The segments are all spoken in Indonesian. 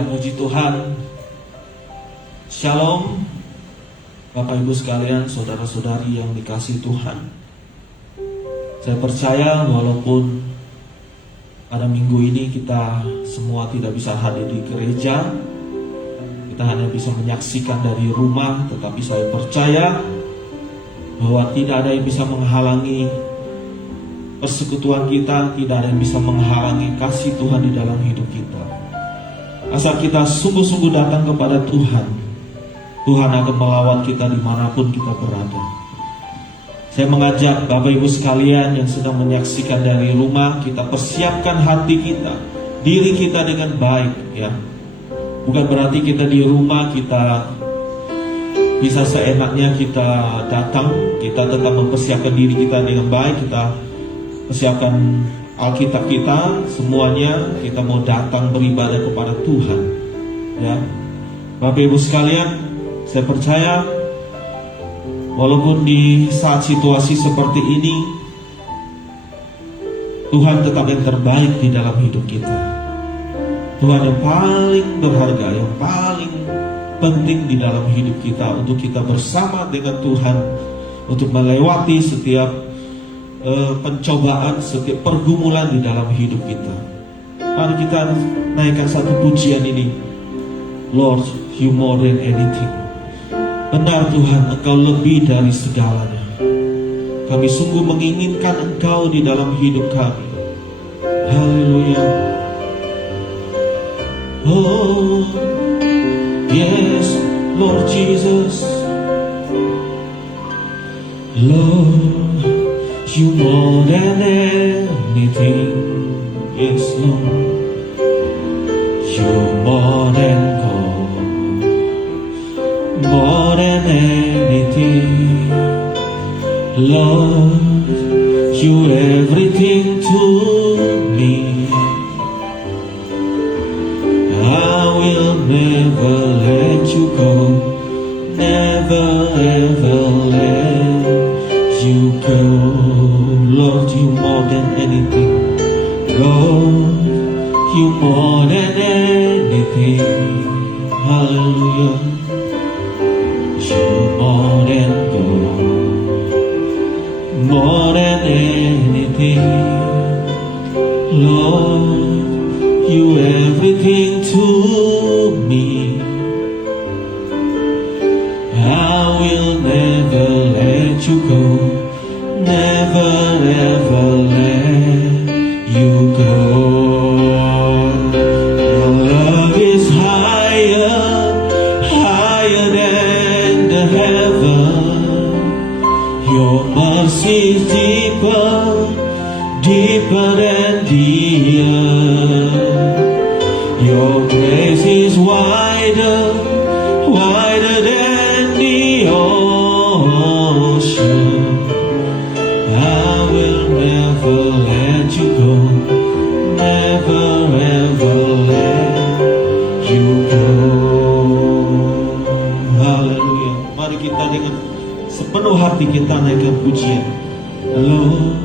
Haleluya, puji Tuhan. Shalom Bapak Ibu sekalian, saudara-saudari yang dikasihi Tuhan. Saya percaya walaupun pada minggu ini kita semua tidak bisa hadir di gereja, kita hanya bisa menyaksikan dari rumah, tetapi saya percaya bahwa tidak ada yang bisa menghalangi persekutuan kita, tidak ada yang bisa menghalangi kasih Tuhan di dalam hidup kita. Asal kita sungguh-sungguh datang kepada Tuhan, Tuhan akan melawat kita dimanapun kita berada. Saya mengajak Bapak Ibu sekalian yang sedang menyaksikan dari rumah, kita persiapkan hati kita, diri kita dengan baik, ya. Bukan berarti kita di rumah kita bisa seenaknya kita datang. Kita tetap mempersiapkan diri kita dengan baik. Kita persiapkan Alkitab kita, semuanya kita mau datang beribadah kepada Tuhan, ya. Bapak Ibu sekalian, saya percaya walaupun di saat situasi seperti ini, Tuhan tetap yang terbaik di dalam hidup kita. Tuhan yang paling berharga, yang paling penting di dalam hidup kita, untuk kita bersama dengan Tuhan, untuk melewati setiap pencobaan, setiap pergumulan di dalam hidup kita. Mari kita naikkan satu pujian ini. Lord, you more than anything. Benar Tuhan, Engkau lebih dari segalanya. Kami sungguh menginginkan Engkau di dalam hidup kami. Haleluya. Oh, yes, Lord Jesus. Lord, you more than anything. Yes, Lord, you more than gold, more than anything. Lord, you everything to me. I will never let you go, never ever let you go. Lord, you more than anything. Lord, you more than anything. Hallelujah. You more than gold, more than anything. Lord, you everything to me. I will never let you go, never ever let you go. Your love is higher, higher than the heaven. Your mercy is deeper, deeper than the earth. Your grace is wider, wider than the ocean. I will never let you go, never ever let you go. Haleluya. Mari kita dengan sepenuh hati kita naikkan pujian. Lord,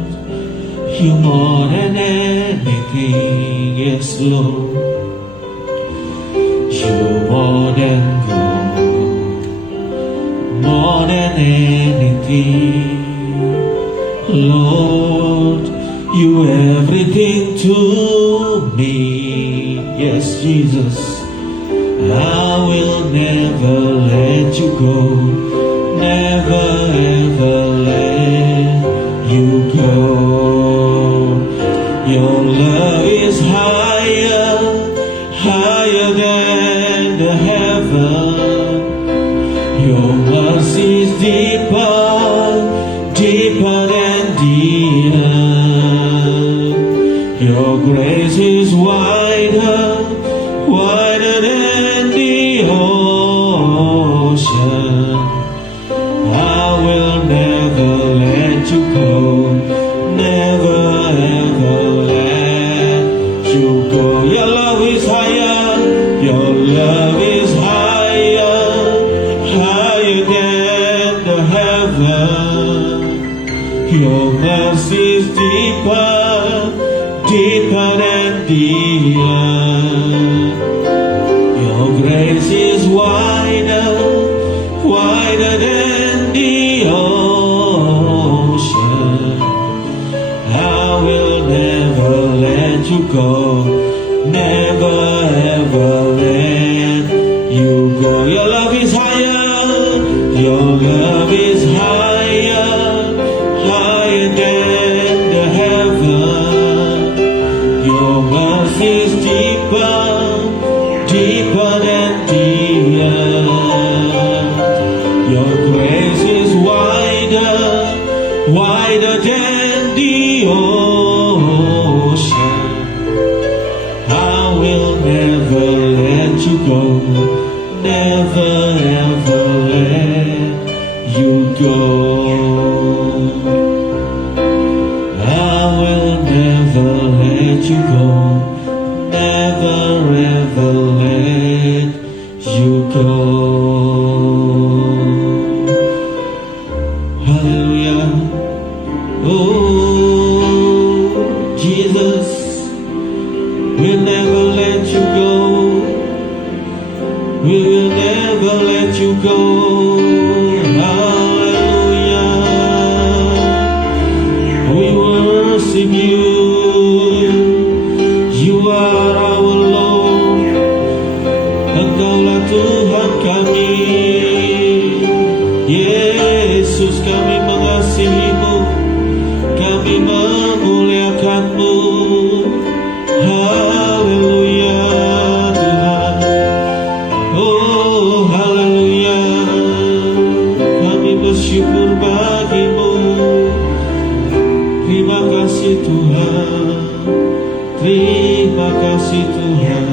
you more than anything. Yes, Lord, you more than gold, more than anything. Lord, you everything to me. Yes, Jesus, I will never let you go, never ever let you go. Your love is higher, higher than the heaven. Your mercy is deeper, deeper than the earth. Your grace is wider, wider than the ocean. I will never let you go, never ever let you go. Your love is higher, your love is higher, higher than the heaven. Your mercy is deeper, deeper than the earth. grace is wider, wider than the ocean. I will never let you go, never ever let you go. Your love is higher, your love is higher, higher than the heaven. Your mercy is deeper, deeper than the earth. Your grace is wider, wider than the ocean. I will never let you go, never ever let you go. I will never let you go, never ever let you go. Hallelujah. Oh, Jesus, we'll never let you go. We will never let you go. Hallelujah. We worship you. You are our Lord. Engkaulah Tuhan kami. Yesus, kami mengasihi-Mu, kami memuliakan-Mu. Haleluya Tuhan. Oh haleluya. Kami bersyukur bagi-Mu. Terima kasih Tuhan. Terima kasih Tuhan.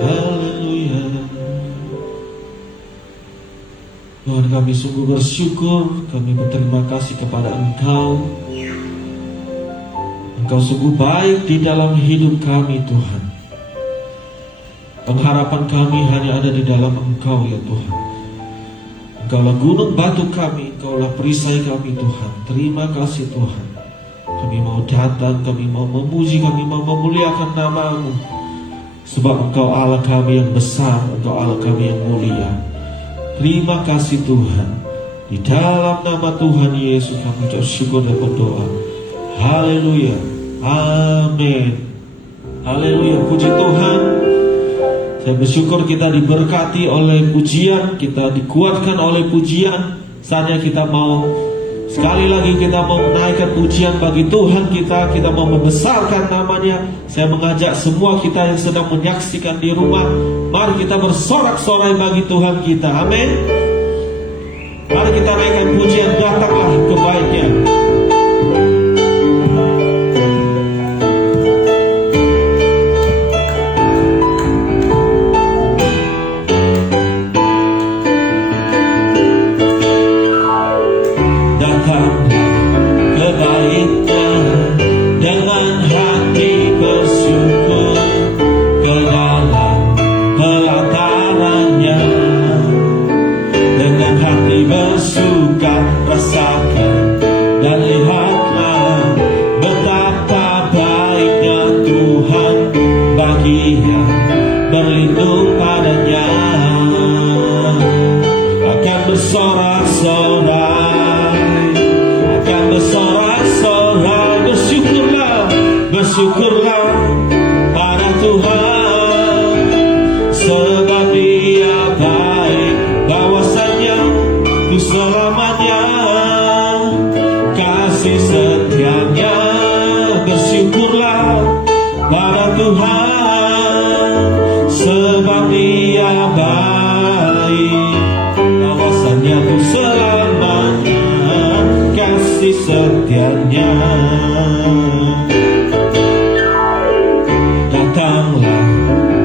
Haleluya. Tuhan, kami sungguh bersyukur, kami berterima kasih kepada Engkau. Engkau sungguh baik di dalam hidup kami Tuhan. Pengharapan kami hanya ada di dalam Engkau ya Tuhan. Engkaulah gunung batu kami, Engkaulah perisai kami Tuhan. Terima kasih Tuhan. Kami mau datang, kami mau memuji, kami mau memuliakan nama-Mu. Sebab Engkau Allah kami yang besar, Engkau Allah kami yang mulia. Terima kasih Tuhan. Di dalam nama Tuhan Yesus kami ucap syukur dan berdoa. Haleluya. Amin. Haleluya. Puji Tuhan. Saya bersyukur kita diberkati oleh pujian, kita dikuatkan oleh pujian. Saatnya kita mau, sekali lagi kita mau menaikkan pujian bagi Tuhan kita mau membesarkan namanya. Saya mengajak semua kita yang sedang menyaksikan di rumah, mari kita bersorak-sorai bagi Tuhan kita. Amin. Mari kita naikkan pujian, datanglah ke baitnya. Berlindung padanya, akan bersorak-sorai, akan bersorak-sorai. Bersyukurlah pada Tuhan, sebab Dia baik, bahwasanya itu selamanya kasih setianya. Bersyukurlah pada Tuhan, sebab Dia baik, bahwasanya untuk selamanya kasih setianya. Datanglah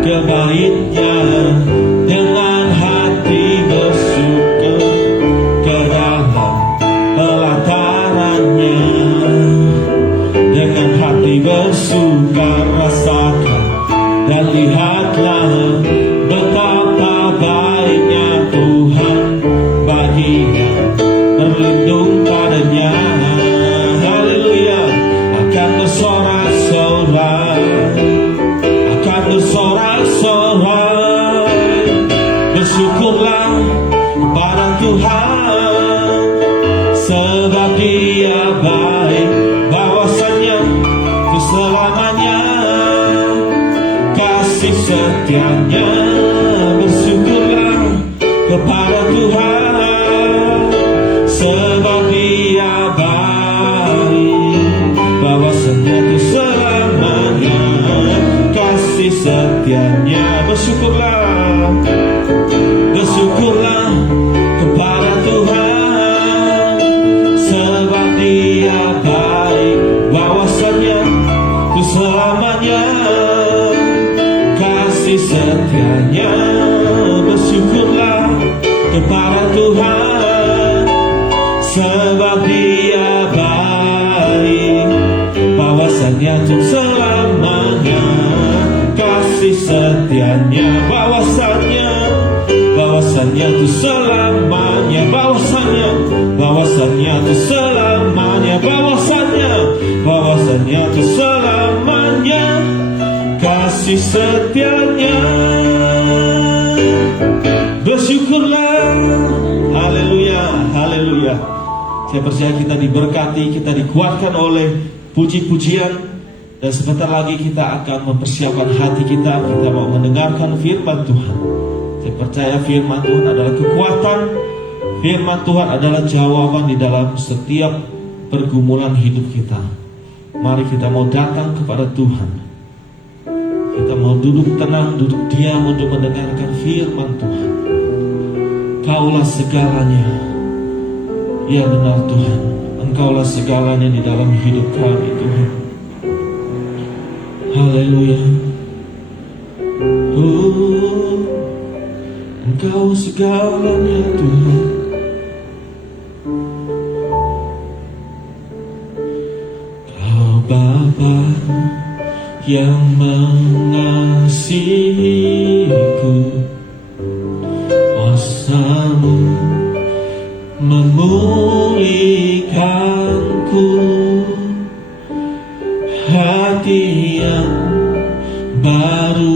ke baitnya dengan hati bersyukur, ke dalam pelatarannya dengan hati bersuka rasakan dan lihatlah betapa baiknya Tuhan baginya, berlindung padanya. Haleluya. Akan bersorak-sorai, akan bersorak-sorai. Dia baik, bahwasanya itu selamanya. Kasih setianya, bersyukurlah kepada Tuhan, sebab Dia baik, bahwasanya itu selamanya. Kasih setianya, bersyukurlah, bersyukurlah kepada Tuhan, sebab Dia baik, bahwasanya itu selamanya. Kasih setianya, bersyukurlah kepada Tuhan, sebab Dia baik, bahwasanya untuk selamanya. Kasih setianya, bahwasanya untuk selamanya, bahwasanya untuk selamanya, bahwasanya untuk selamanya. Kasih setianya, bersyukurlah. Haleluya, haleluya. Saya percaya kita diberkati, kita dikuatkan oleh puji-pujian, dan sebentar lagi kita akan mempersiapkan hati kita mau mendengarkan firman Tuhan. Saya percaya firman Tuhan adalah kekuatan, firman Tuhan adalah jawaban di dalam setiap pergumulan hidup kita. Mari kita mau datang kepada Tuhan. Kita mau duduk tenang, duduk diam untuk mendengarkan firman Tuhan. Kaulah segalanya. Ya benar Tuhan, Engkaulah segalanya di dalam hidup kami Tuhan. Haleluya. Engkau segalanya Tuhan. Kau Bapa yang mengasihiku, kuasa-Mu memulihkanku, hati yang baru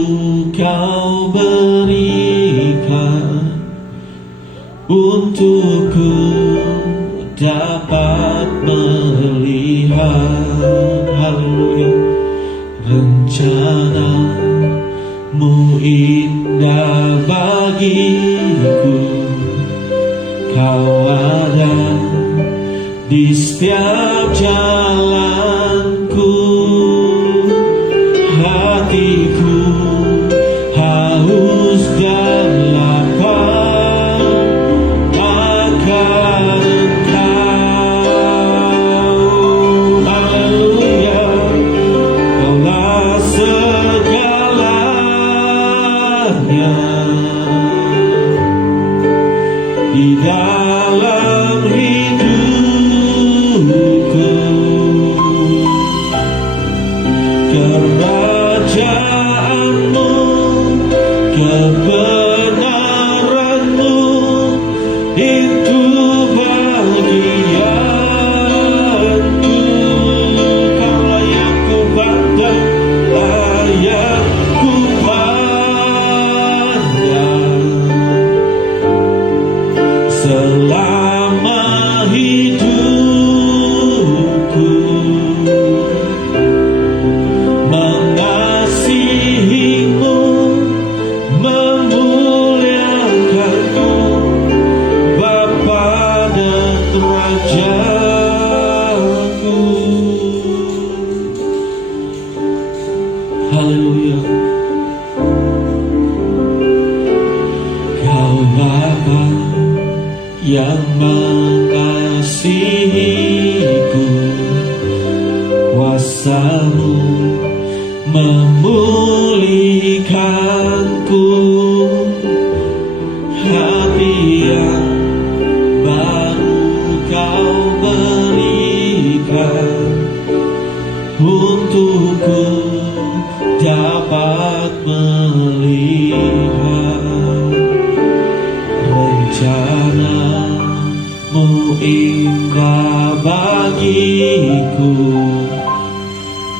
Kau berikan, untukku dapat melihat, haleluya, rencana-Mu indah bagiku. Kau ada di setiap jalanku, hatiku haus dan lapar akan Engkau. Haleluya, Kaulah segalanya di dalam hidupku. Kerajaan-Mu, kebenaran-Mu, itu bagianku. Kaulah yang ku pandang, layak ku pandang selama hidupku. Mengasihi-Mu, memuliakan-Mu, Bapa dan Rajaku. Haleluya. Kau Bapa yang mengasihiku, kuasa-Mu memulihkanku, hati yang baru Kau berikan, untukku dapat melihat rencana-Mu indah bagiku.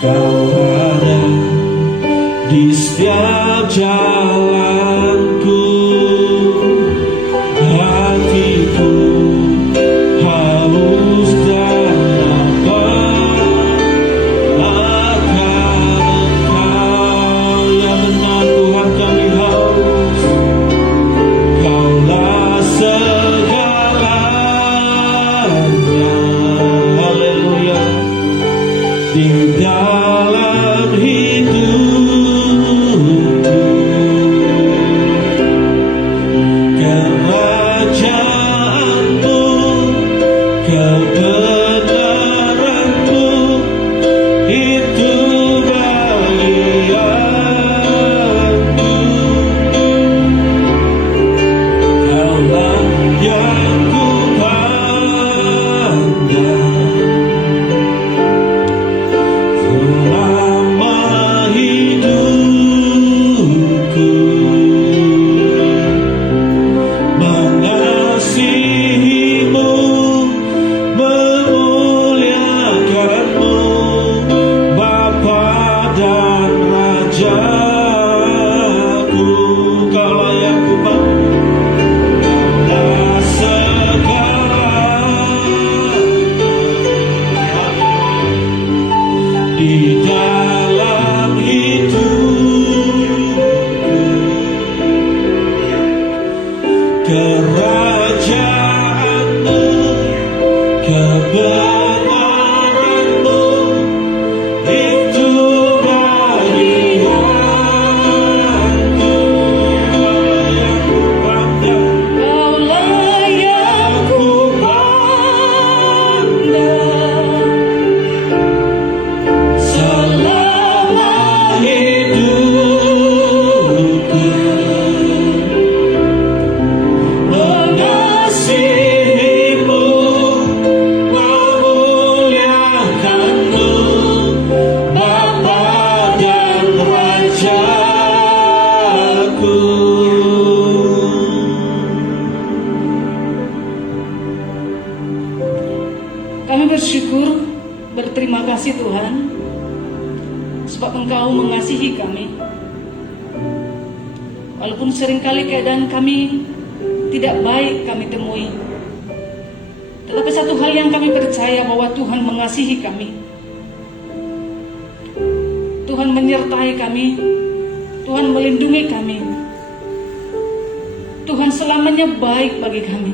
Kau ada di setiap jalanku, hatiku haus dan di dalam hidupku. Kerajaanmu, kebenaranmu, itu bagianku. Kaulah yang ku pandang selama hidupku. Mengasihimu, memuliakanmu, Bapa dan Rajaku. Kaulah yang ku pandang segalanya di dalam hidupku. Kerajaanmu, kebenaranmu, itu bagianku. Kaulah yang ku pandang selama hidupku. Mengasihimu, memuliakanmu, Bapa dan Rajaku. Kami bersyukur, berterima kasih Tuhan, sebab Engkau mengasihi kami. Walaupun seringkali keadaan kami tidak baik kami temui, tetapi satu hal yang kami percaya bahwa Tuhan mengasihi kami. Tuhan menyertai kami, Tuhan melindungi kami. Tuhan selamanya baik bagi kami.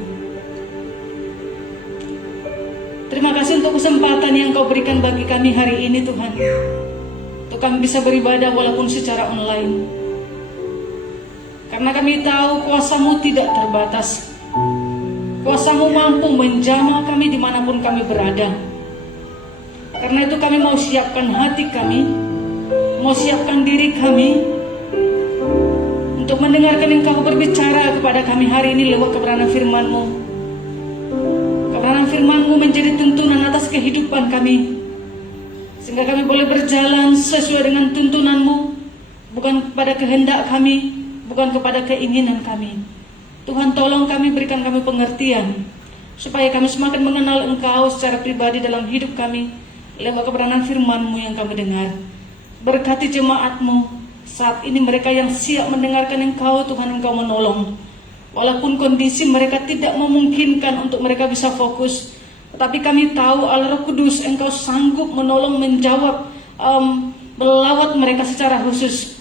Terima kasih untuk kesempatan yang Kau berikan bagi kami hari ini Tuhan, untuk kami bisa beribadah walaupun secara online. Karena kami tahu kuasa-Mu tidak terbatas. Kuasa-Mu mampu menjamah kami dimanapun kami berada. Karena itu kami mau siapkan hati kami, mau siapkan diri kami untuk mendengarkan Engkau berbicara kepada kami hari ini lewat kebenaran firman-Mu. Kebenaran firman-Mu menjadi tuntunan atas kehidupan kami, sehingga kami boleh berjalan sesuai dengan tuntunan-Mu, bukan kepada kehendak kami, bukan kepada keinginan kami. Tuhan, tolong kami, berikan kami pengertian, supaya kami semakin mengenal Engkau secara pribadi dalam hidup kami lewat kebenaran firman-Mu yang kami dengar. Berkati jemaat-Mu saat ini, mereka yang siap mendengarkan Engkau. Tuhan, Engkau menolong. Walaupun kondisi mereka tidak memungkinkan untuk mereka bisa fokus, tetapi kami tahu Allah Roh Kudus, Engkau sanggup menolong, menjawab, melawat mereka secara khusus,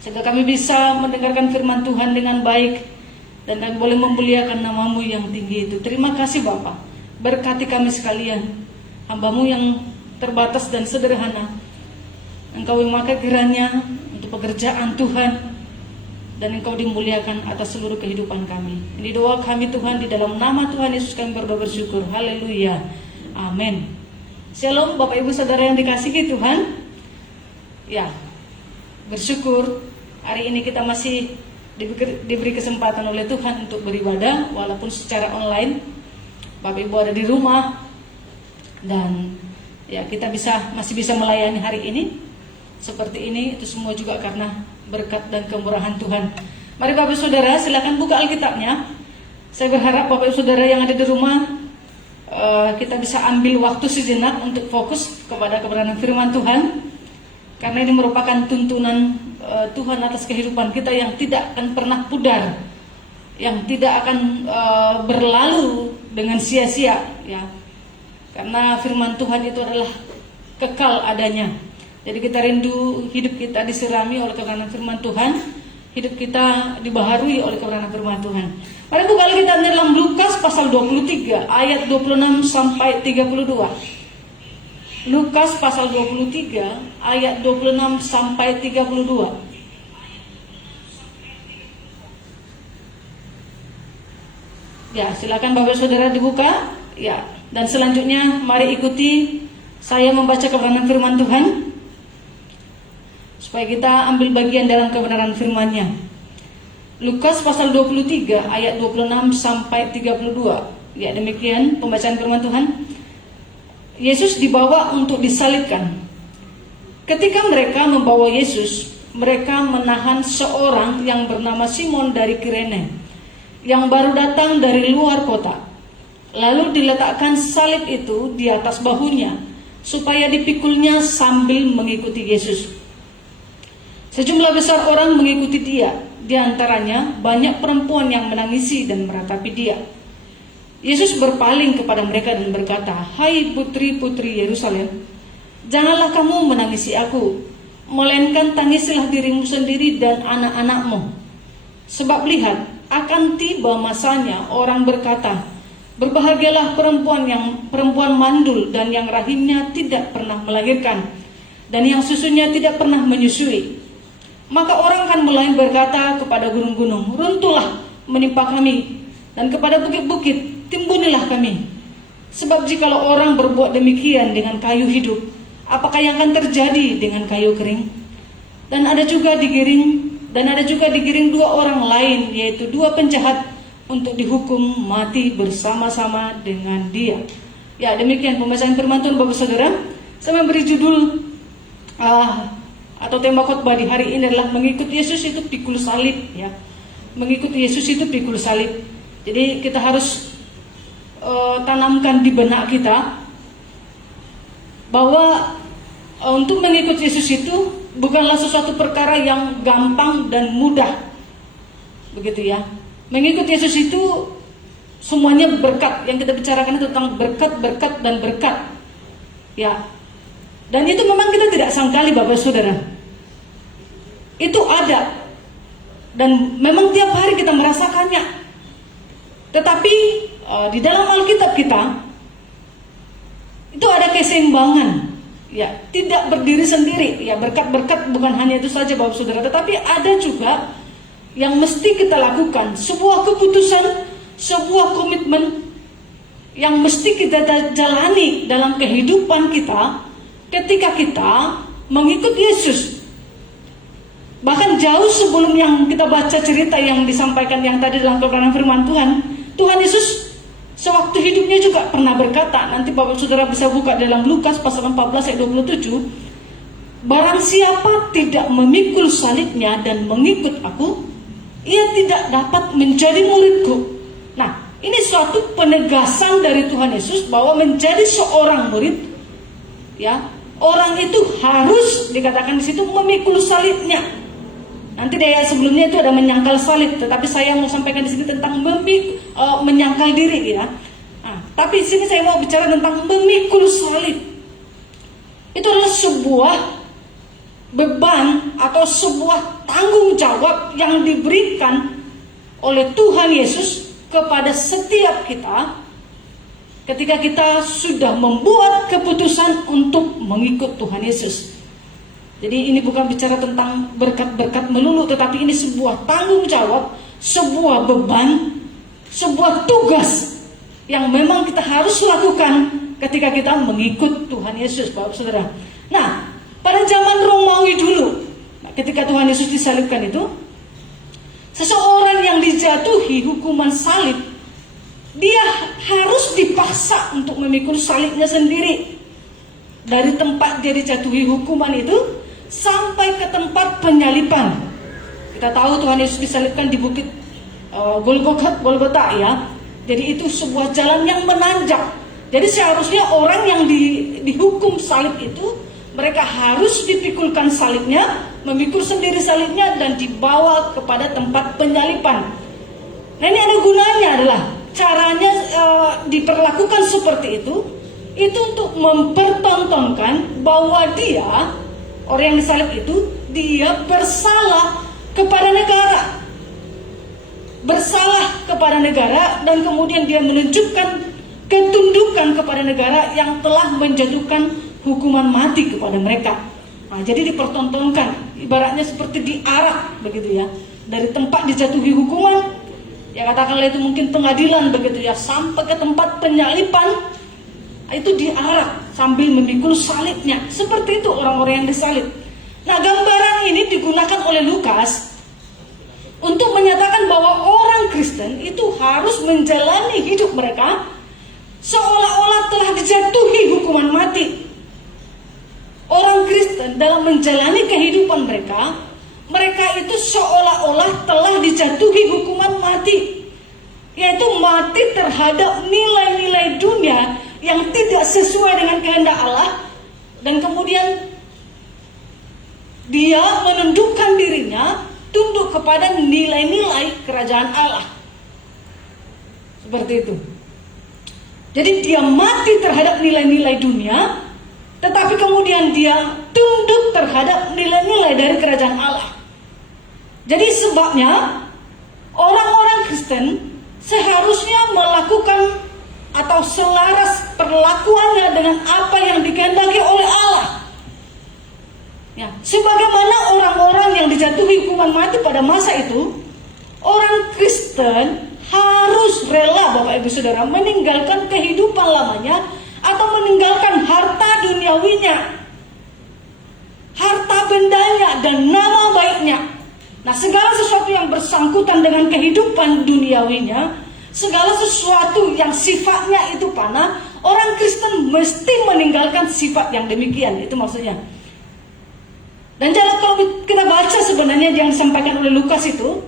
sehingga kami bisa mendengarkan firman Tuhan dengan baik, dan kami boleh memuliakan nama-Mu yang tinggi itu. Terima kasih Bapa. Berkati kami sekalian, hamba-Mu yang terbatas dan sederhana. Engkau yang memakai kiranya untuk pekerjaan Tuhan, dan Engkau dimuliakan atas seluruh kehidupan kami. Ini doa kami Tuhan, di dalam nama Tuhan Yesus kami berdoa bersyukur. Haleluya. Amin. Shalom Bapak Ibu Saudara yang dikasihi Tuhan. Ya, bersyukur hari ini kita masih diberi kesempatan oleh Tuhan untuk beribadah walaupun secara online. Bapak Ibu ada di rumah, dan ya kita masih bisa melayani hari ini seperti ini. Itu semua juga karena berkat dan kemurahan Tuhan. Mari Bapak Saudara, silakan buka Alkitabnya. Saya berharap Bapak Saudara yang ada di rumah, kita bisa ambil waktu sejenak untuk fokus kepada kebenaran firman Tuhan, karena ini merupakan tuntunan Tuhan atas kehidupan kita yang tidak akan pernah pudar, yang tidak akan berlalu dengan sia-sia, ya. Karena firman Tuhan itu adalah kekal adanya. Jadi kita rindu hidup kita disirami oleh kebenaran firman Tuhan, hidup kita dibaharui oleh kebenaran firman Tuhan. Mari buka Alkitab dalam Lukas pasal 23 ayat 26 sampai 32. Lukas pasal 23 ayat 26 sampai 32. Ya, silakan Bapak Saudara dibuka. Ya, dan selanjutnya mari ikuti saya membaca kebenaran firman Tuhan supaya kita ambil bagian dalam kebenaran firman-Nya. Lukas pasal 23 ayat 26 sampai 32. Ya, demikian pembacaan firman Tuhan. Yesus dibawa untuk disalibkan. Ketika mereka membawa Yesus, mereka menahan seorang yang bernama Simon dari Kirene, yang baru datang dari luar kota. Lalu diletakkan salib itu di atas bahunya, supaya dipikulnya sambil mengikuti Yesus. Sejumlah besar orang mengikuti dia, di antaranya banyak perempuan yang menangisi dan meratapi dia. Yesus berpaling kepada mereka dan berkata, "Hai putri-putri Yerusalem, janganlah kamu menangisi aku, melainkan tangisilah dirimu sendiri dan anak-anakmu. Sebab lihat, akan tiba masanya orang berkata, berbahagialah perempuan mandul dan yang rahimnya tidak pernah melahirkan, dan yang susunya tidak pernah menyusui. Maka orang akan mulai berkata kepada gunung-gunung, runtuhlah menimpa kami, dan kepada bukit-bukit, timbunilah kami. Sebab jikalau orang berbuat demikian dengan kayu hidup, apakah yang akan terjadi dengan kayu kering? Dan ada juga digiring dua orang lain, yaitu dua penjahat, untuk dihukum mati bersama-sama dengan dia." Ya, demikian pembahasan firman Tuhan Bapak Saudara. Saya memberi judul atau tema khotbah di hari ini adalah mengikuti Yesus itu pikul salib. Ya, mengikuti Yesus itu pikul salib. Jadi kita harus tanamkan di benak kita bahwa untuk mengikuti Yesus itu bukanlah sesuatu perkara yang gampang dan mudah, begitu ya. Mengikuti Yesus itu semuanya berkat. Yang kita bicarakan itu tentang berkat, berkat, dan berkat. Ya, dan itu memang kita tidak sangkali Bapak Saudara. Itu ada, dan memang tiap hari kita merasakannya. Tetapi di dalam Alkitab kita itu ada keseimbangan. Ya, tidak berdiri sendiri. Ya, berkat-berkat bukan hanya itu saja Bapak Saudara, tetapi ada juga yang mesti kita lakukan, sebuah keputusan, sebuah komitmen yang mesti kita jalani dalam kehidupan kita ketika kita mengikut Yesus. Bahkan jauh sebelum yang kita baca cerita yang disampaikan yang tadi dalam kebenaran firman Tuhan, Tuhan Yesus sewaktu hidupnya juga pernah berkata, nanti Bapak Saudara bisa buka dalam Lukas pasal 14 ayat 27, "Barang siapa tidak memikul salibnya dan mengikut aku, ia tidak dapat menjadi muridku." Nah, ini suatu penegasan dari Tuhan Yesus bahwa menjadi seorang murid, ya, orang itu harus dikatakan di situ memikul salibnya. Nanti di ayat sebelumnya itu ada menyangkal salib, tetapi saya mau sampaikan di sini tentang menyangkal diri, ya. Nah, tapi di sini saya mau bicara tentang memikul salib. Itu adalah sebuah beban atau sebuah tanggung jawab yang diberikan oleh Tuhan Yesus kepada setiap kita ketika kita sudah membuat keputusan untuk mengikut Tuhan Yesus. Jadi ini bukan bicara tentang berkat-berkat melulu, tetapi ini sebuah tanggung jawab, sebuah beban, sebuah tugas yang memang kita harus lakukan ketika kita mengikut Tuhan Yesus, Bapak Saudara. Nah, pada zaman Romawi dulu, ketika Tuhan Yesus disalibkan itu, seseorang yang dijatuhi hukuman salib, dia harus dipaksa untuk memikul salibnya sendiri. Dari tempat dia dijatuhi hukuman itu sampai ke tempat penyaliban. Kita tahu Tuhan Yesus disalibkan di bukit Golgota, ya. Jadi itu sebuah jalan yang menanjak. Jadi seharusnya orang yang dihukum salib itu, mereka harus dipikulkan salibnya, memikul sendiri salibnya, dan dibawa kepada tempat penyaliban. Nah, ini ada gunanya adalah caranya diperlakukan seperti itu untuk mempertontonkan bahwa dia, orang yang disalib itu, dia bersalah kepada negara. Bersalah kepada negara, dan kemudian dia menunjukkan ketundukan kepada negara yang telah menjatuhkan hukuman mati kepada mereka. Nah, jadi dipertontonkan, ibaratnya seperti diarak begitu ya, dari tempat dijatuhi hukuman, ya katakanlah itu mungkin pengadilan begitu ya, sampai ke tempat penyalipan, itu diarak sambil memikul salibnya. Seperti itu orang-orang yang disalib. Nah, gambaran ini digunakan oleh Lukas untuk menyatakan bahwa orang Kristen itu harus menjalani hidup mereka seolah-olah telah dijatuhi hukuman mati. Orang Kristen dalam menjalani kehidupan mereka, mereka itu seolah-olah telah dijatuhi hukuman mati, yaitu mati terhadap nilai-nilai dunia yang tidak sesuai dengan kehendak Allah, dan kemudian dia menundukkan dirinya tunduk kepada nilai-nilai kerajaan Allah. Seperti itu. Jadi dia mati terhadap nilai-nilai dunia, tetapi kemudian dia tunduk terhadap nilai-nilai dari kerajaan Allah. Jadi sebabnya orang-orang Kristen seharusnya melakukan atau selaras perlakuannya dengan apa yang dikehendaki oleh Allah. Ya, sebagaimana orang-orang yang dijatuhi hukuman mati pada masa itu, orang Kristen harus rela, Bapak Ibu Saudara, meninggalkan kehidupan lamanya atau meninggalkan harta duniawinya, harta bendanya dan nama baiknya. Nah, segala sesuatu yang bersangkutan dengan kehidupan duniawinya, segala sesuatu yang sifatnya itu panah, orang Kristen mesti meninggalkan sifat yang demikian. Itu maksudnya. Dan kalau kita baca sebenarnya yang disampaikan oleh Lukas itu,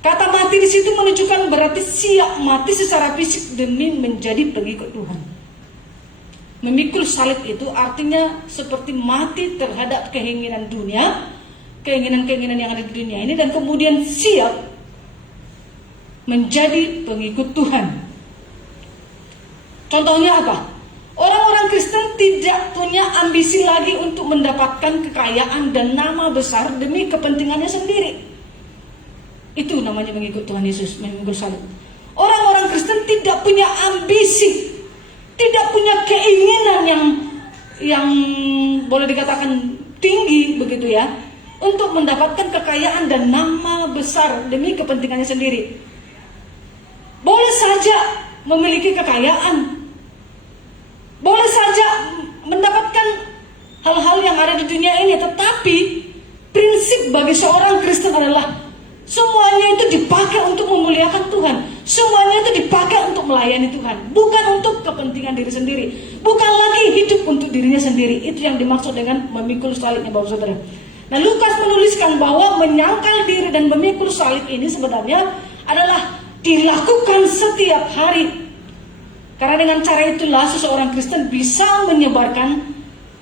kata mati di situ menunjukkan berarti siap mati secara fisik demi menjadi pengikut Tuhan. Memikul salib itu artinya seperti mati terhadap keinginan dunia, keinginan-keinginan yang ada di dunia ini, dan kemudian siap menjadi pengikut Tuhan. Contohnya apa? Orang-orang Kristen tidak punya ambisi lagi untuk mendapatkan kekayaan dan nama besar demi kepentingannya sendiri. Itu namanya mengikut Tuhan Yesus, memikul salib. Orang-orang Kristen tidak punya ambisi, tidak punya keinginan yang boleh dikatakan tinggi begitu ya, untuk mendapatkan kekayaan dan nama besar demi kepentingannya sendiri. Boleh saja memiliki kekayaan, boleh saja mendapatkan hal-hal yang ada di dunia ini, tetapi prinsip bagi seorang Kristen adalah semuanya itu dipakai untuk memuliakan Tuhan, semuanya itu dipakai untuk melayani Tuhan, bukan untuk kepentingan diri sendiri, bukan lagi hidup untuk dirinya sendiri. Itu yang dimaksud dengan memikul salibnya, Bapak Saudara. Nah, Lukas menuliskan bahwa menyangkal diri dan memikul salib ini sebenarnya adalah dilakukan setiap hari. Karena dengan cara itulah seseorang Kristen bisa menyebarkan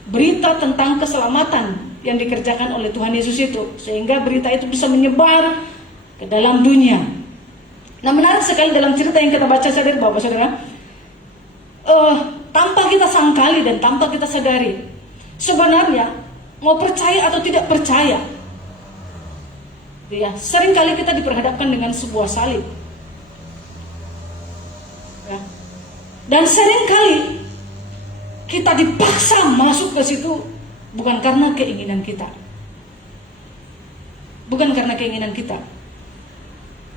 berita tentang keselamatan yang dikerjakan oleh Tuhan Yesus itu, sehingga berita itu bisa menyebar ke dalam dunia. Nah, menarik sekali dalam cerita yang kita baca tadi, Bapak Saudara, tanpa kita sangkali dan tanpa kita sadari, sebenarnya mau percaya atau tidak percaya, ya, seringkali kita diperhadapkan dengan sebuah salib. Ya. Dan seringkali kita dipaksa masuk ke situ bukan karena keinginan kita. Bukan karena keinginan kita.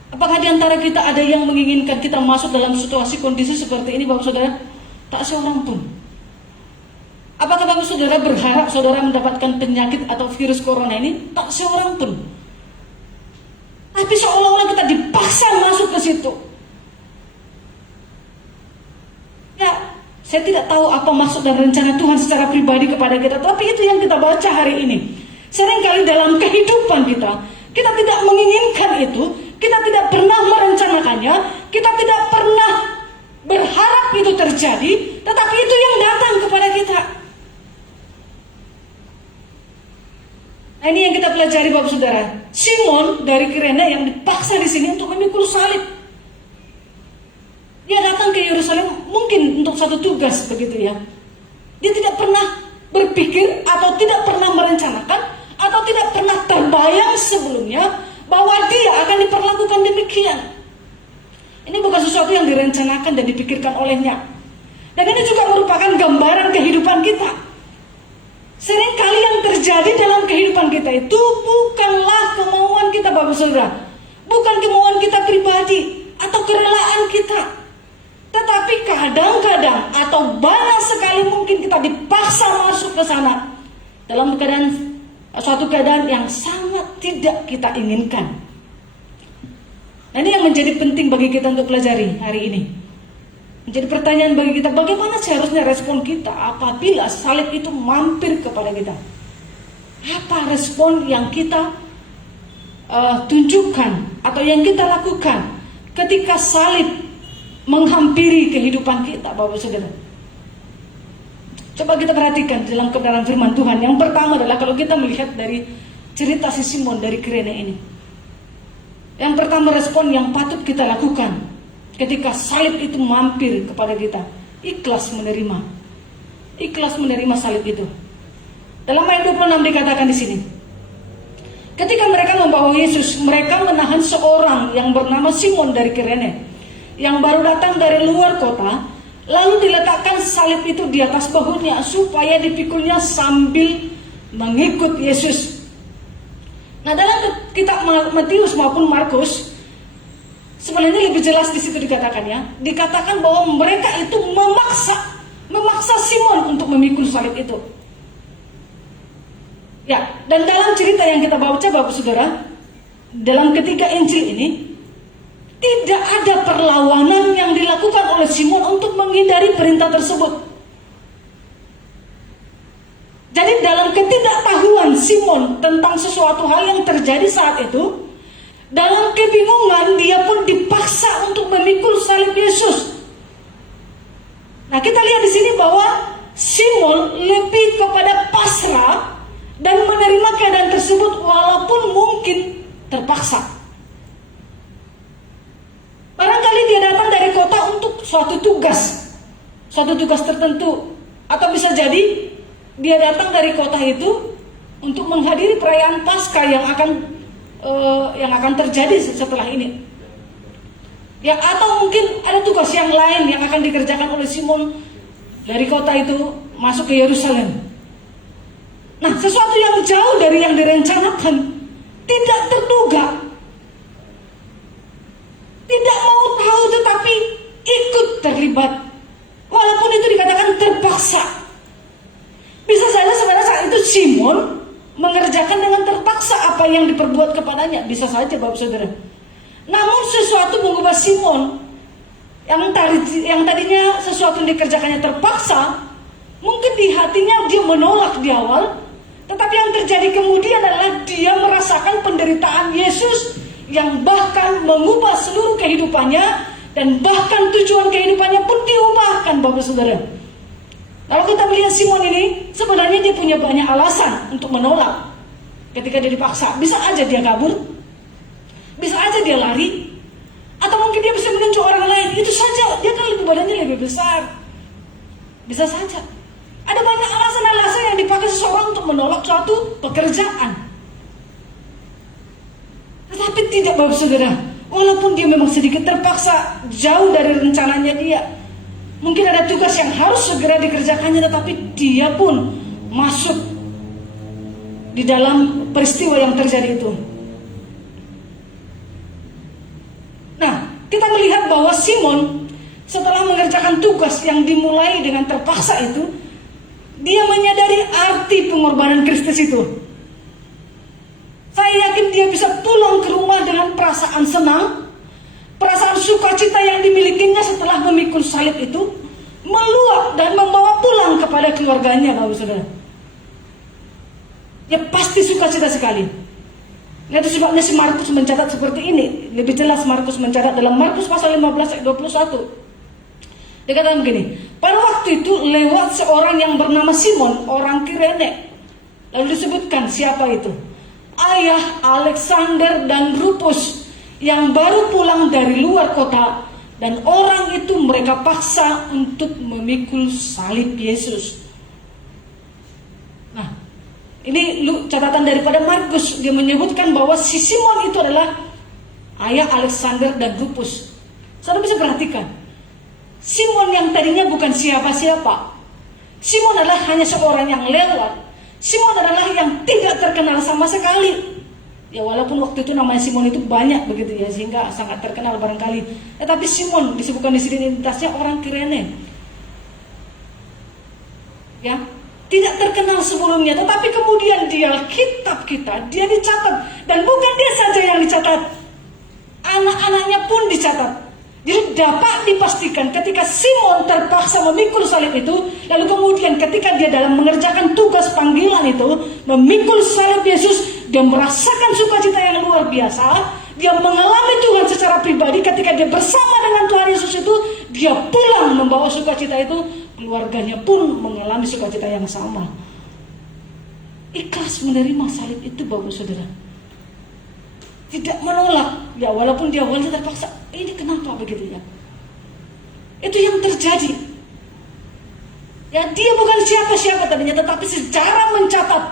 Apakah di antara kita ada yang menginginkan kita masuk dalam situasi kondisi seperti ini, Bapak Saudara? Tak seorang pun. Apakah Bapak Saudara berharap saudara mendapatkan penyakit atau virus corona ini? Tak seorang pun. Tapi seolah-olah kita dipaksa masuk ke situ. Ya, saya tidak tahu apa maksud dan rencana Tuhan secara pribadi kepada kita, tapi itu yang kita baca hari ini. Seringkali dalam kehidupan kita tidak menginginkan itu, kita tidak pernah merencanakannya, kita tidak pernah berharap itu terjadi, tetapi itu yang datang kepada kita. Nah, ini yang kita pelajari, Bapak Saudara. Simon dari Kirene yang dipaksa di sini untuk memikul salib. Dia datang ke Yerusalem mungkin untuk satu tugas begitu ya. Dia tidak pernah berpikir atau tidak pernah merencanakan atau tidak pernah terbayang sebelumnya bahwa dia akan diperlakukan demikian. Ini bukan sesuatu yang direncanakan dan dipikirkan olehnya. Dan ini juga merupakan gambaran kehidupan kita. Seringkali yang terjadi dalam kehidupan kita itu bukanlah kemauan kita, Bapak Saudara. Bukan kemauan kita pribadi atau kerelaan kita. Tetapi kadang-kadang atau banyak sekali mungkin kita dipaksa masuk ke sana dalam suatu keadaan yang sangat tidak kita inginkan. Nah, ini yang menjadi penting bagi kita untuk pelajari hari ini. Menjadi pertanyaan bagi kita, bagaimana seharusnya respon kita apabila salib itu mampir kepada kita? Apa respon yang kita tunjukkan atau yang kita lakukan ketika salib menghampiri kehidupan kita, Bapak Saudara? Coba kita perhatikan dalam kebenaran firman Tuhan. Yang pertama adalah kalau kita melihat dari cerita si Simon dari Kirene ini. Yang pertama respon yang patut kita lakukan ketika salib itu mampir kepada kita, ikhlas menerima. Ikhlas menerima salib itu. Dalam ayat 26 dikatakan di sini, ketika mereka membawa Yesus, mereka menahan seorang yang bernama Simon dari Kirene, yang baru datang dari luar kota, lalu diletakkan salib itu di atas bahunya supaya dipikulnya sambil mengikut Yesus. Nah, dalam kitab Matius maupun Markus, sebenarnya lebih jelas di situ dikatakan ya. Dikatakan bahwa mereka itu memaksa Simon untuk memikul salib itu. Ya, dan dalam cerita yang kita baca, Bapak Saudara, dalam ketiga Injil ini tidak ada perlawanan yang dilakukan oleh Simon untuk menghindari perintah tersebut. Jadi dalam ketidaktahuan Simon tentang sesuatu hal yang terjadi saat itu, dalam kebingungan dia pun dipaksa untuk memikul salib Yesus. Nah, kita lihat di sini bahwa Simon lebih kepada pasrah dan menerima keadaan tersebut walaupun mungkin terpaksa. Barangkali dia datang dari kota untuk suatu tugas tertentu, atau bisa jadi dia datang dari kota itu untuk menghadiri perayaan Paskah yang akan terjadi setelah ini. Ya, atau mungkin ada tugas yang lain yang akan dikerjakan oleh Simon dari kota itu masuk ke Yerusalem. Nah, sesuatu yang jauh dari yang direncanakan, tidak terduga, tidak mau tahu tetapi ikut terlibat, walaupun itu dikatakan terpaksa. Bisa saja sebenarnya saat itu Simon mengerjakan dengan terpaksa apa yang diperbuat kepadanya, bisa saja Bapak Saudara. Namun sesuatu mengubah Simon yang tadinya sesuatu yang dikerjakannya terpaksa, mungkin di hatinya dia menolak di awal, tetapi yang terjadi kemudian adalah dia merasakan penderitaan Yesus yang bahkan mengubah seluruh kehidupannya, dan bahkan tujuan kehidupannya pun diubahkan, Bapak Saudara. Kalau kita melihat Simon ini, sebenarnya dia punya banyak alasan untuk menolak ketika dia dipaksa. Bisa aja dia kabur, bisa aja dia lari, atau mungkin dia bisa menunjuk orang lain. Itu saja, dia kan badannya lebih besar. Bisa saja. Ada banyak alasan-alasan yang dipakai seseorang untuk menolak suatu pekerjaan. Tetapi tidak, Bapak Saudara. Walaupun dia memang sedikit terpaksa, jauh dari rencananya dia, mungkin ada tugas yang harus segera dikerjakannya, tetapi dia pun masuk di dalam peristiwa yang terjadi itu. Nah, kita melihat bahwa Simon setelah mengerjakan tugas yang dimulai dengan terpaksa itu, dia menyadari arti pengorbanan Kristus itu. Saya yakin dia bisa pulang ke rumah dengan perasaan senang, perasaan sukacita yang dimilikinya setelah memikul salib itu meluap dan membawa pulang kepada keluarganya, Bapak Saudara. Ya pasti sukacita sekali. Nah, itu sebabnya si Markus mencatat seperti ini. Lebih jelas Markus mencatat dalam Markus pasal 15 ayat 21. Dia katakan begini, pada waktu itu lewat seorang yang bernama Simon, orang Kirene. Lalu disebutkan siapa itu? Ayah Alexander dan Rufus yang baru pulang dari luar kota, dan orang itu mereka paksa untuk memikul salib Yesus. Nah, ini catatan daripada Markus. Dia menyebutkan bahwa si Simon itu adalah ayah Alexander dan Rufus. Saudara bisa perhatikan, Simon yang tadinya bukan siapa-siapa. Simon adalah hanya seorang yang lewat. Simon adalah yang tidak terkenal sama sekali. Ya walaupun waktu itu namanya Simon itu banyak begitu ya, sehingga sangat terkenal barangkali. Tetapi Simon disebutkan di sini identitasnya orang Kirene. Ya, tidak terkenal sebelumnya, tetapi kemudian di Alkitab kita dia dicatat, dan bukan dia saja yang dicatat, anak-anaknya pun dicatat. Jadi dapat dipastikan ketika Simon terpaksa memikul salib itu, lalu kemudian ketika dia dalam mengerjakan tugas panggilan itu, memikul salib Yesus, dia merasakan sukacita yang luar biasa. Dia mengalami Tuhan secara pribadi. Ketika dia bersama dengan Tuhan Yesus itu, dia pulang membawa sukacita itu. Keluarganya pun mengalami sukacita yang sama. Ikhlas menerima salib itu, Bapak Saudara. Tidak menolak, ya walaupun dia awalnya terpaksa. Ini kenapa begitu ya? Itu yang terjadi. Ya dia bukan siapa-siapa tadinya, tetapi sejarah mencatat.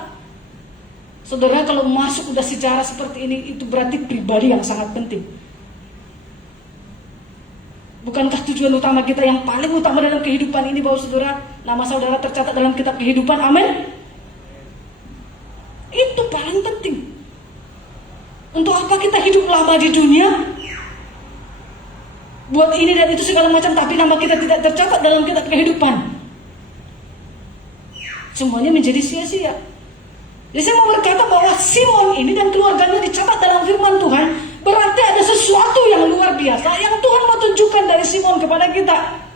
Saudara, kalau masuk udah sejarah seperti ini, itu berarti pribadi yang sangat penting. Bukankah tujuan utama kita yang paling utama dalam kehidupan ini, Bapak Saudara, nama saudara tercatat dalam kitab kehidupan? Amin. Itu paling penting. Untuk apa kita hidup lama di dunia? Buat ini dan itu segala macam, tapi nama kita tidak tercatat dalam kitab kehidupan. Semuanya menjadi sia-sia. Jadi saya mau berkata bahwa Simon ini dan keluarganya dicatat dalam firman Tuhan, berarti ada sesuatu yang luar biasa yang Tuhan mau tunjukkan dari Simon kepada kita.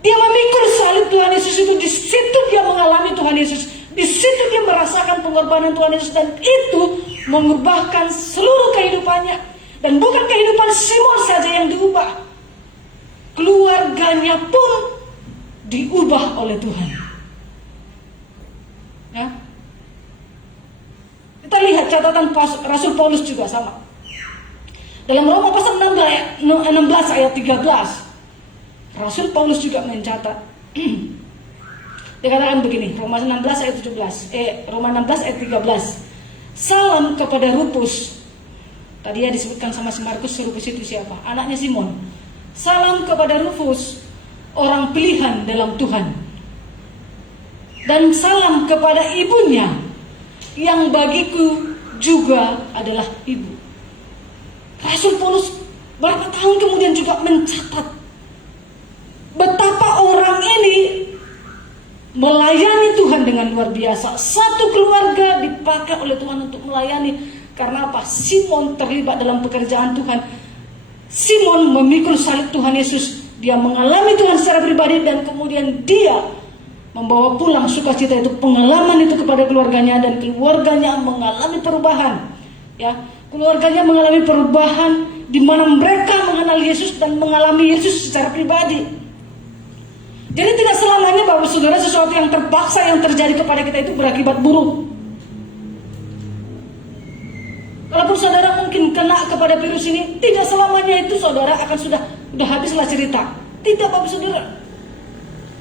Dia memikul salib Tuhan Yesus itu, di situ dia mengalami Tuhan Yesus. Di situ dia merasakan pengorbanan Tuhan Yesus, dan itu mengubahkan seluruh kehidupannya. Dan bukan kehidupan Simon saja yang diubah, keluarganya pun diubah oleh Tuhan. Ya. Kita lihat catatan Rasul Paulus juga sama. Dalam Roma pasal 16 ayat 13, Rasul Paulus juga mencatat. Dikatakan begini, Roma 16 ayat 17, Roma 16 ayat 13. Salam kepada Rufus. Tadi ya disebutkan sama si Markus, Rufus itu siapa? Anaknya Simon. Salam kepada Rufus, orang pilihan dalam Tuhan. Dan salam kepada ibunya, yang bagiku juga adalah ibu. Rasul Paulus berapa tahun kemudian juga mencatat betapa orang ini melayani Tuhan dengan luar biasa. Satu keluarga dipakai oleh Tuhan untuk melayani. Karena apa? Simon terlibat dalam pekerjaan Tuhan. Simon memikul salib Tuhan Yesus. Dia mengalami Tuhan secara pribadi, dan kemudian dia membawa pulang sukacita itu, pengalaman itu kepada keluarganya, dan keluarganya mengalami perubahan. Ya, keluarganya mengalami perubahan di mana mereka mengenal Yesus dan mengalami Yesus secara pribadi. Jadi tidak selamanya Bapak Saudara sesuatu yang terpaksa yang terjadi kepada kita itu berakibat buruk. Kalaupun saudara mungkin kena kepada virus ini, tidak selamanya itu saudara akan sudah habislah cerita. Tidak, Bapak Saudara.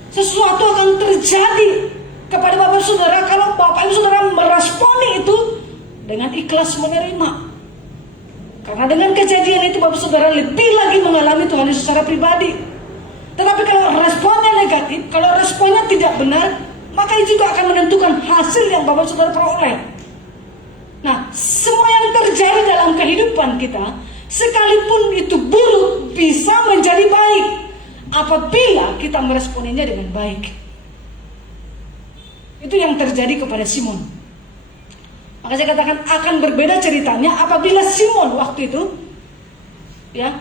Sesuatu akan terjadi kepada Bapak Saudara kalau Bapak Ibu Saudara meresponi itu dengan ikhlas menerima. Karena dengan kejadian itu Bapak Saudara lebih lagi mengalami Tuhan Yesus secara pribadi. Tetapi kalau responnya negatif, kalau responnya tidak benar, maka itu juga akan menentukan hasil yang Bapak Saudara peroleh. Nah, semua yang terjadi dalam kehidupan kita, sekalipun itu buruk, bisa menjadi baik apabila kita meresponinya dengan baik. Itu yang terjadi kepada Simon. Maka saya katakan akan berbeda ceritanya apabila Simon waktu itu, ya,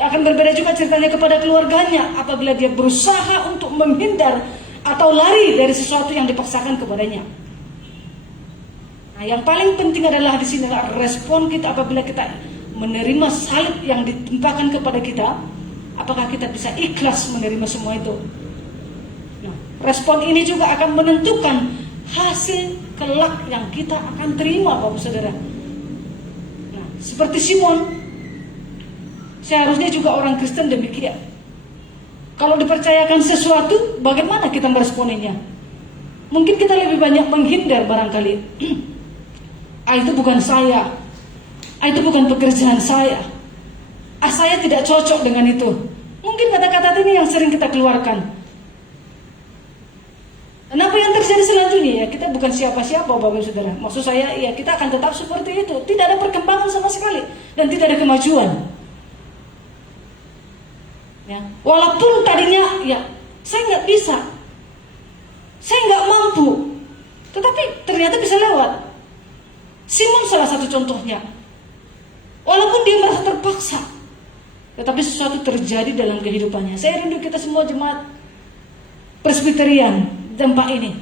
akan berbeda juga ceritanya kepada keluarganya apabila dia berusaha untuk menghindar atau lari dari sesuatu yang dipaksakan kepadanya. Nah, yang paling penting adalah di sini adalah respon kita apabila kita menerima salib yang ditimpakan kepada kita. Apakah kita bisa ikhlas menerima semua itu? Nah, respon ini juga akan menentukan hasil kelak yang kita akan terima, Bapak Saudara. Nah, seperti Simon, seharusnya juga orang Kristen demikian. Kalau dipercayakan sesuatu, bagaimana kita meresponinya? Mungkin kita lebih banyak menghindar barangkali. Itu bukan saya. Itu bukan pekerjaan saya. saya tidak cocok dengan itu. Mungkin kata-kata ini yang sering kita keluarkan. Dan apa yang terjadi selanjutnya ya, kita bukan siapa-siapa Bapak Ibu Saudara. Maksud saya ya kita akan tetap seperti itu. Tidak ada perkembangan sama sekali dan tidak ada kemajuan. Ya, walaupun tadinya ya saya nggak bisa, saya nggak mampu, tetapi ternyata bisa lewat. Simon salah satu contohnya. Walaupun dia merasa terpaksa, tetapi sesuatu terjadi dalam kehidupannya. Saya rindu kita semua jemaat Presbyterian dampak ini.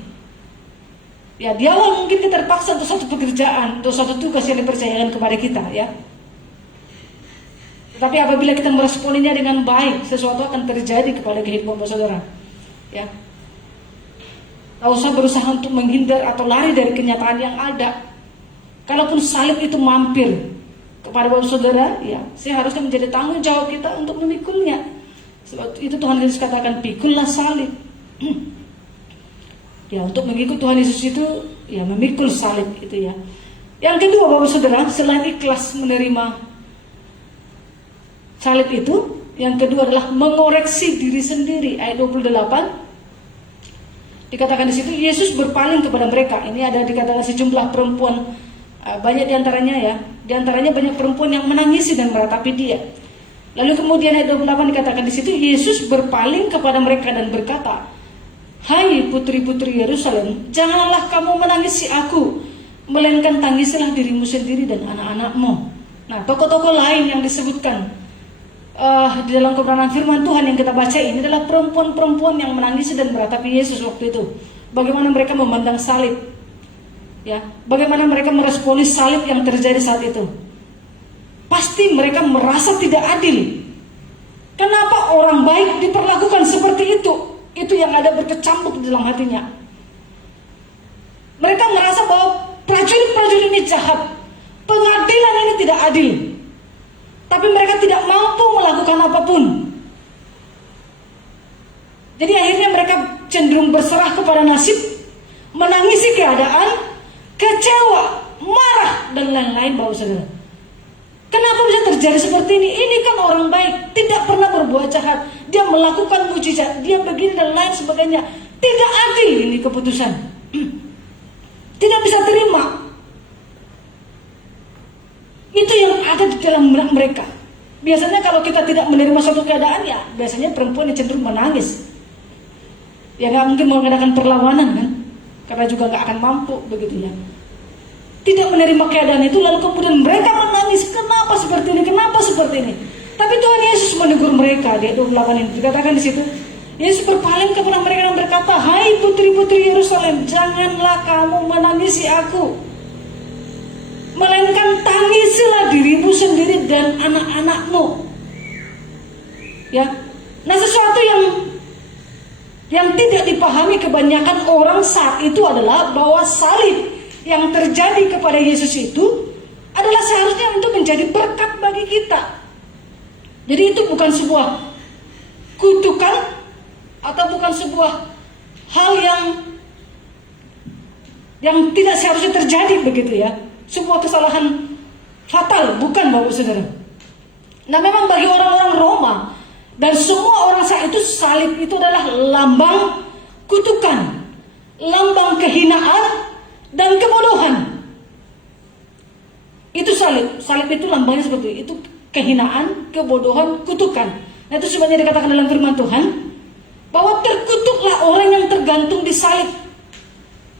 Ya, di awal mungkin kita terpaksa untuk satu pekerjaan, untuk satu tugas yang dipercayakan kepada kita, ya. Tetapi apabila kita meresponinya dengan baik, sesuatu akan terjadi kepada kehidupan saudara. Ya. Tak usah berusaha untuk menghindar atau lari dari kenyataan yang ada. Kalaupun salib itu mampir kepada Bapak Saudara, ya, seharusnya menjadi tanggung jawab kita untuk memikulnya. Sebab itu Tuhan Yesus katakan, pikullah salib. Ya, untuk mengikut Tuhan Yesus itu, ya, memikul salib itu, ya. Yang kedua Bapak Saudara, selain ikhlas menerima salib itu, yang kedua adalah mengoreksi diri sendiri. Ayat 28 dikatakan di situ, Yesus berpaling kepada mereka. Ini ada dikatakan sejumlah perempuan, banyak diantaranya, ya, diantaranya banyak perempuan yang menangisi dan meratapi dia. Lalu kemudian ayat 28 dikatakan di situ, Yesus berpaling kepada mereka dan berkata, hai putri-putri Yerusalem, janganlah kamu menangisi aku, melainkan tangisilah dirimu sendiri dan anak-anakmu. Nah, tokoh-tokoh lain yang disebutkan di dalam kebenaran firman Tuhan yang kita baca ini adalah perempuan-perempuan yang menangisi dan meratapi Yesus waktu itu. Bagaimana mereka memandang salib, ya, bagaimana mereka meresponi salib yang terjadi saat itu. Pasti mereka merasa tidak adil. Kenapa orang baik diperlakukan seperti itu? Itu yang ada berkecamuk di dalam hatinya. Mereka merasa bahwa prajurit-prajurit ini jahat, pengadilan ini tidak adil. Tapi mereka tidak mampu melakukan apapun. Jadi akhirnya mereka cenderung berserah kepada nasib, menangisi keadaan, kecewa, marah, dan lain-lain Bapak Saudara. Kenapa bisa terjadi seperti ini? Ini kan orang baik, tidak pernah berbuat jahat. Dia melakukan mujizat, dia begini dan lain sebagainya. Tidak adil ini keputusan. Tidak bisa terima. Itu yang ada di dalam benak mereka. Biasanya kalau kita tidak menerima suatu keadaan, ya biasanya perempuan yang cenderung menangis. Ya nggak mungkin mengadakan perlawanan kan, karena juga nggak akan mampu begitu ya. Tidak menerima keadaan itu, lalu kemudian mereka menangis, kenapa seperti ini, kenapa seperti ini. Tapi Tuhan Yesus menegur mereka di ayat 28 ini. Dikatakan di situ, Yesus berpaling kepada mereka dan berkata, hai putri-putri Yerusalem, janganlah kamu menangisi aku, melainkan tangisilah dirimu sendiri dan anak-anakmu. Ya, nah sesuatu yang tidak dipahami kebanyakan orang saat itu adalah bahwa salib yang terjadi kepada Yesus itu adalah seharusnya untuk menjadi berkat bagi kita. Jadi itu bukan sebuah kutukan atau bukan sebuah hal yang tidak seharusnya terjadi begitu ya. Sebuah kesalahan fatal, bukan Bapak Saudara. Nah memang bagi orang-orang Roma dan semua orang saat itu, salib itu adalah lambang kutukan, lambang kehinaan dan kebodohan. Itu salib. Salib itu lambangnya seperti itu, kehinaan, kebodohan, kutukan. Nah itu sebenarnya dikatakan dalam firman Tuhan bahwa terkutuklah orang yang tergantung di salib.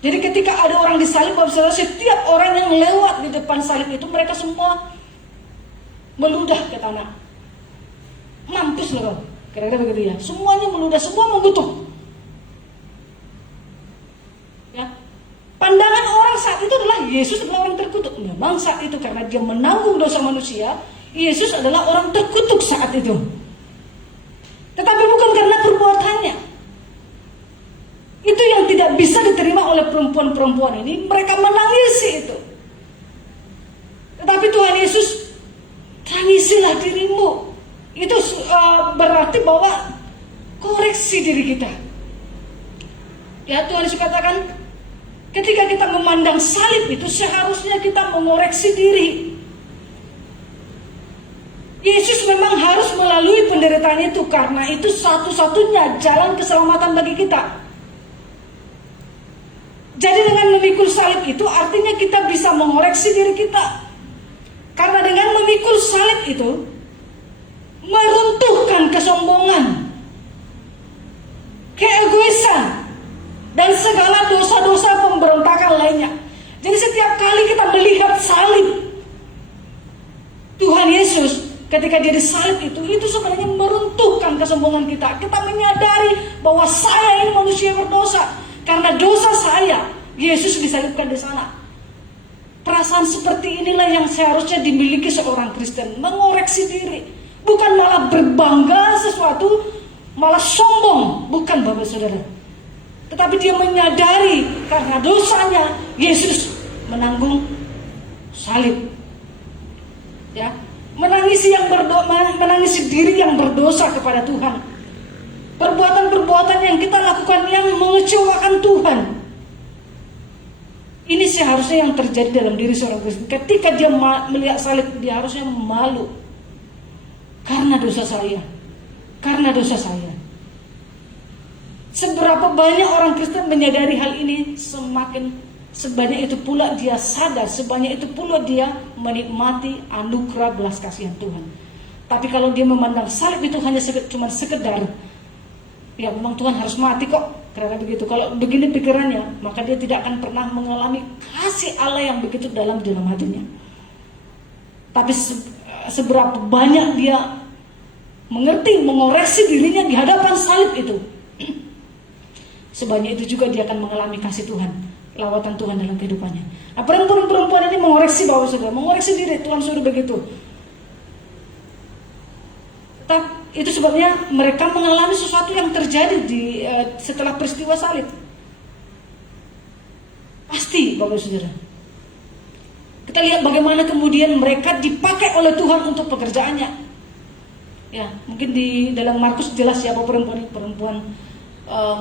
Jadi ketika ada orang disalib, Bapak Saudara, setiap orang yang lewat di depan salib itu mereka semua meludah ke tanah. Mampus loh, kira-kira begitu ya. Semuanya meludah, semua mengutuk. Ya. Pandangan orang saat itu adalah Yesus adalah orang terkutuk. Memang saat itu karena dia menanggung dosa manusia, Yesus adalah orang terkutuk saat itu. Tetapi bukan karena perbuatannya. Itu yang tidak bisa diterima oleh perempuan-perempuan ini. Mereka menangisi itu. Tetapi Tuhan Yesus, tangisilah dirimu. Itu berarti bahwa koreksi diri kita. Ya Tuhan Yesus katakan, ketika kita memandang salib itu seharusnya kita mengoreksi diri. Yesus memang harus melalui penderitaan itu, karena itu satu-satunya jalan keselamatan bagi kita. Jadi dengan memikul salib itu artinya kita bisa mengoreksi diri kita. Karena dengan memikul salib itu meruntuhkan kesombongan, keegoisan, dan segala dosa-dosa pemberontakan lainnya. Jadi setiap kali kita melihat salib Tuhan Yesus, ketika dia disalib itu sebenarnya meruntuhkan kesombongan kita. Kita menyadari bahwa saya ini manusia berdosa. Karena dosa saya, Yesus disalibkan di sana. Perasaan seperti inilah yang seharusnya dimiliki seorang Kristen. Mengoreksi diri. Bukan malah berbangga sesuatu, malah sombong. Bukan, Bapak Saudara. Tetapi dia menyadari karena dosanya, Yesus menanggung salib. Ya, menangisi diri yang berdosa kepada Tuhan. Perbuatan-perbuatan yang kita lakukan yang mengecewakan Tuhan. Ini seharusnya yang terjadi dalam diri seorang Kristen. Ketika dia melihat salib, dia harusnya malu. Karena dosa saya. Karena dosa saya. Seberapa banyak orang Kristen menyadari hal ini, sebanyak itu pula dia sadar, sebanyak itu pula dia menikmati anugerah belas kasihan Tuhan. Tapi kalau dia memandang salib itu hanya cuma sekedar, ya memang Tuhan harus mati kok, karena begitu. Kalau begini pikirannya, maka dia tidak akan pernah mengalami kasih Allah yang begitu dalam hatinya. Tapi seberapa banyak dia mengerti, mengoreksi dirinya di hadapan salib itu, sebanyak itu juga dia akan mengalami kasih Tuhan, lawatan Tuhan dalam kehidupannya. Nah, perempuan-perempuan ini mengoreksi bahwa saudara, mengoreksi diri, Tuhan suruh begitu. Itu sebabnya mereka mengalami sesuatu yang terjadi setelah peristiwa salib. Pasti, Bapak Saudara. Kita lihat bagaimana kemudian mereka dipakai oleh Tuhan untuk pekerjaannya. Ya, mungkin di dalam Markus jelas siapa perempuan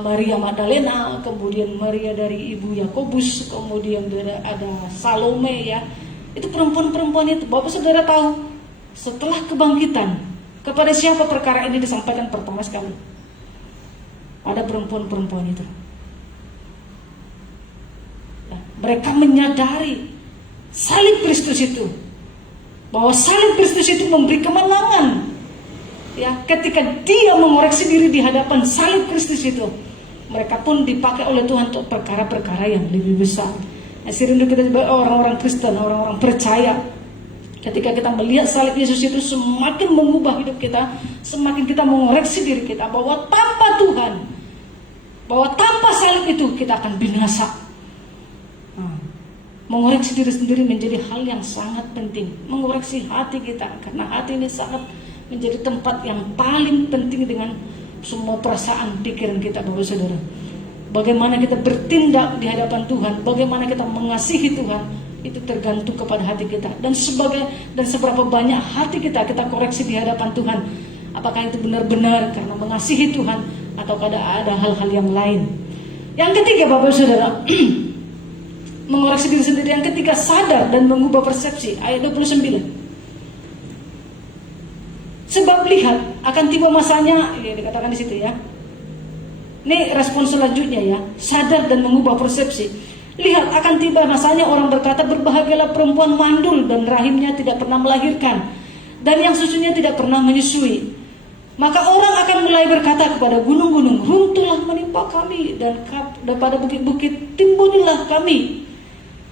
Maria Magdalena, kemudian Maria dari ibu Yakobus, kemudian ada Salome, ya. Itu perempuan-perempuan itu. Bapak Saudara tahu, setelah kebangkitan, kepada siapa perkara ini disampaikan pertama sekali? Pada perempuan-perempuan itu. Nah, mereka menyadari salib Kristus itu, bahwa salib Kristus itu memberi kemenangan. Ya, ketika dia mengoreksi diri di hadapan salib Kristus itu, mereka pun dipakai oleh Tuhan untuk perkara-perkara yang lebih besar. Nah, rindu kita sebagai orang-orang Kristen, orang-orang percaya, ketika kita melihat salib Yesus itu semakin mengubah hidup kita, semakin kita mengoreksi diri kita bahwa tanpa Tuhan, bahwa tanpa salib itu kita akan binasa. Mengoreksi diri sendiri menjadi hal yang sangat penting. Mengoreksi hati kita, karena hati ini sangat menjadi tempat yang paling penting dengan semua perasaan pikiran kita, Bapak Saudara. Bagaimana kita bertindak di hadapan Tuhan, bagaimana kita mengasihi Tuhan, itu tergantung kepada hati kita. Dan seberapa banyak hati kita koreksi di hadapan Tuhan. Apakah itu benar-benar karena mengasihi Tuhan, atau ada hal-hal yang lain. Yang ketiga, Bapak Saudara, mengoreksi diri sendiri. Yang ketiga, sadar dan mengubah persepsi. Ayat 29. Sebab lihat, akan tiba masanya, ya, dikatakan di situ, ya. Ini respon selanjutnya, ya. Sadar dan mengubah persepsi. Lihat, akan tiba masanya orang berkata, berbahagialah perempuan mandul dan rahimnya tidak pernah melahirkan, dan yang susunya tidak pernah menyusui. Maka orang akan mulai berkata kepada gunung-gunung, runtuhlah menimpa kami, dan pada bukit-bukit timbunilah kami.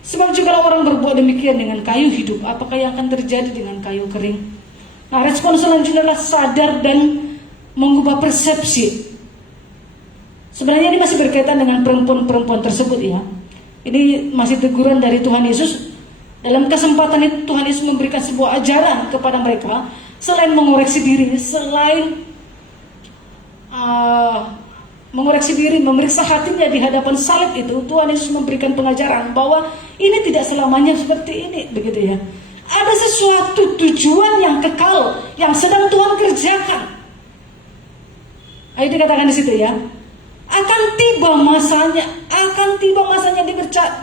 Sebab jika orang berbuat demikian dengan kayu hidup, apakah yang akan terjadi dengan kayu kering? Nah, respon selanjutnya adalah sadar dan mengubah persepsi. Sebenarnya ini masih berkaitan dengan perempuan-perempuan tersebut, ya. Ini masih teguran dari Tuhan Yesus. Dalam kesempatan itu Tuhan Yesus memberikan sebuah ajaran kepada mereka. Selain mengoreksi diri, selain mengoreksi diri, memeriksa hatinya di hadapan salib itu, Tuhan Yesus memberikan pengajaran bahwa ini tidak selamanya seperti ini, begitu, ya. Ada sesuatu tujuan yang kekal yang sedang Tuhan kerjakan. Ayo dikatakan di situ, ya. Akan tiba masanya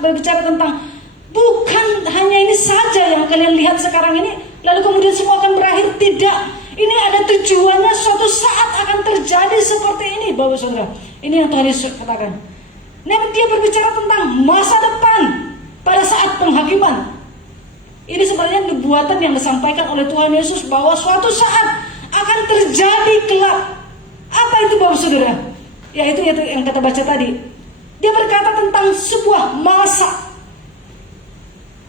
berbicara tentang bukan hanya ini saja yang kalian lihat sekarang ini, lalu kemudian semua akan berakhir. Tidak. Ini ada tujuannya, suatu saat akan terjadi seperti ini, Bapak Saudara. Ini yang Tuhan Yesus katakan. Dia berbicara tentang masa depan pada saat penghakiman. Ini sebenarnya nubuatan yang disampaikan oleh Tuhan Yesus bahwa suatu saat akan terjadi kelak. Apa itu, Bapak Saudara? Yaitu yang kata baca tadi. Dia berkata tentang sebuah masa.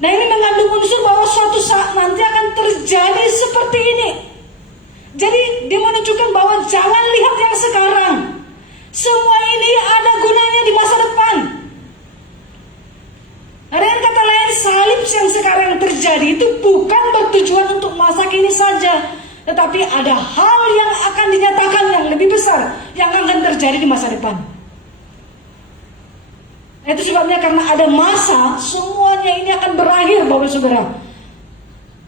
Nah, ini mengandung unsur bahwa suatu saat nanti akan terjadi seperti ini. Jadi dia menunjukkan bahwa jangan lihat yang sekarang. Semua ini ada gunanya di masa depan. Nah, dengan kata lain, salib yang sekarang terjadi itu bukan bertujuan untuk masa kini saja, tetapi ada hal yang akan dinyatakan yang lebih besar yang akan terjadi di masa depan. Itu sebabnya karena ada masa, semuanya ini akan berakhir, Bapak Saudara.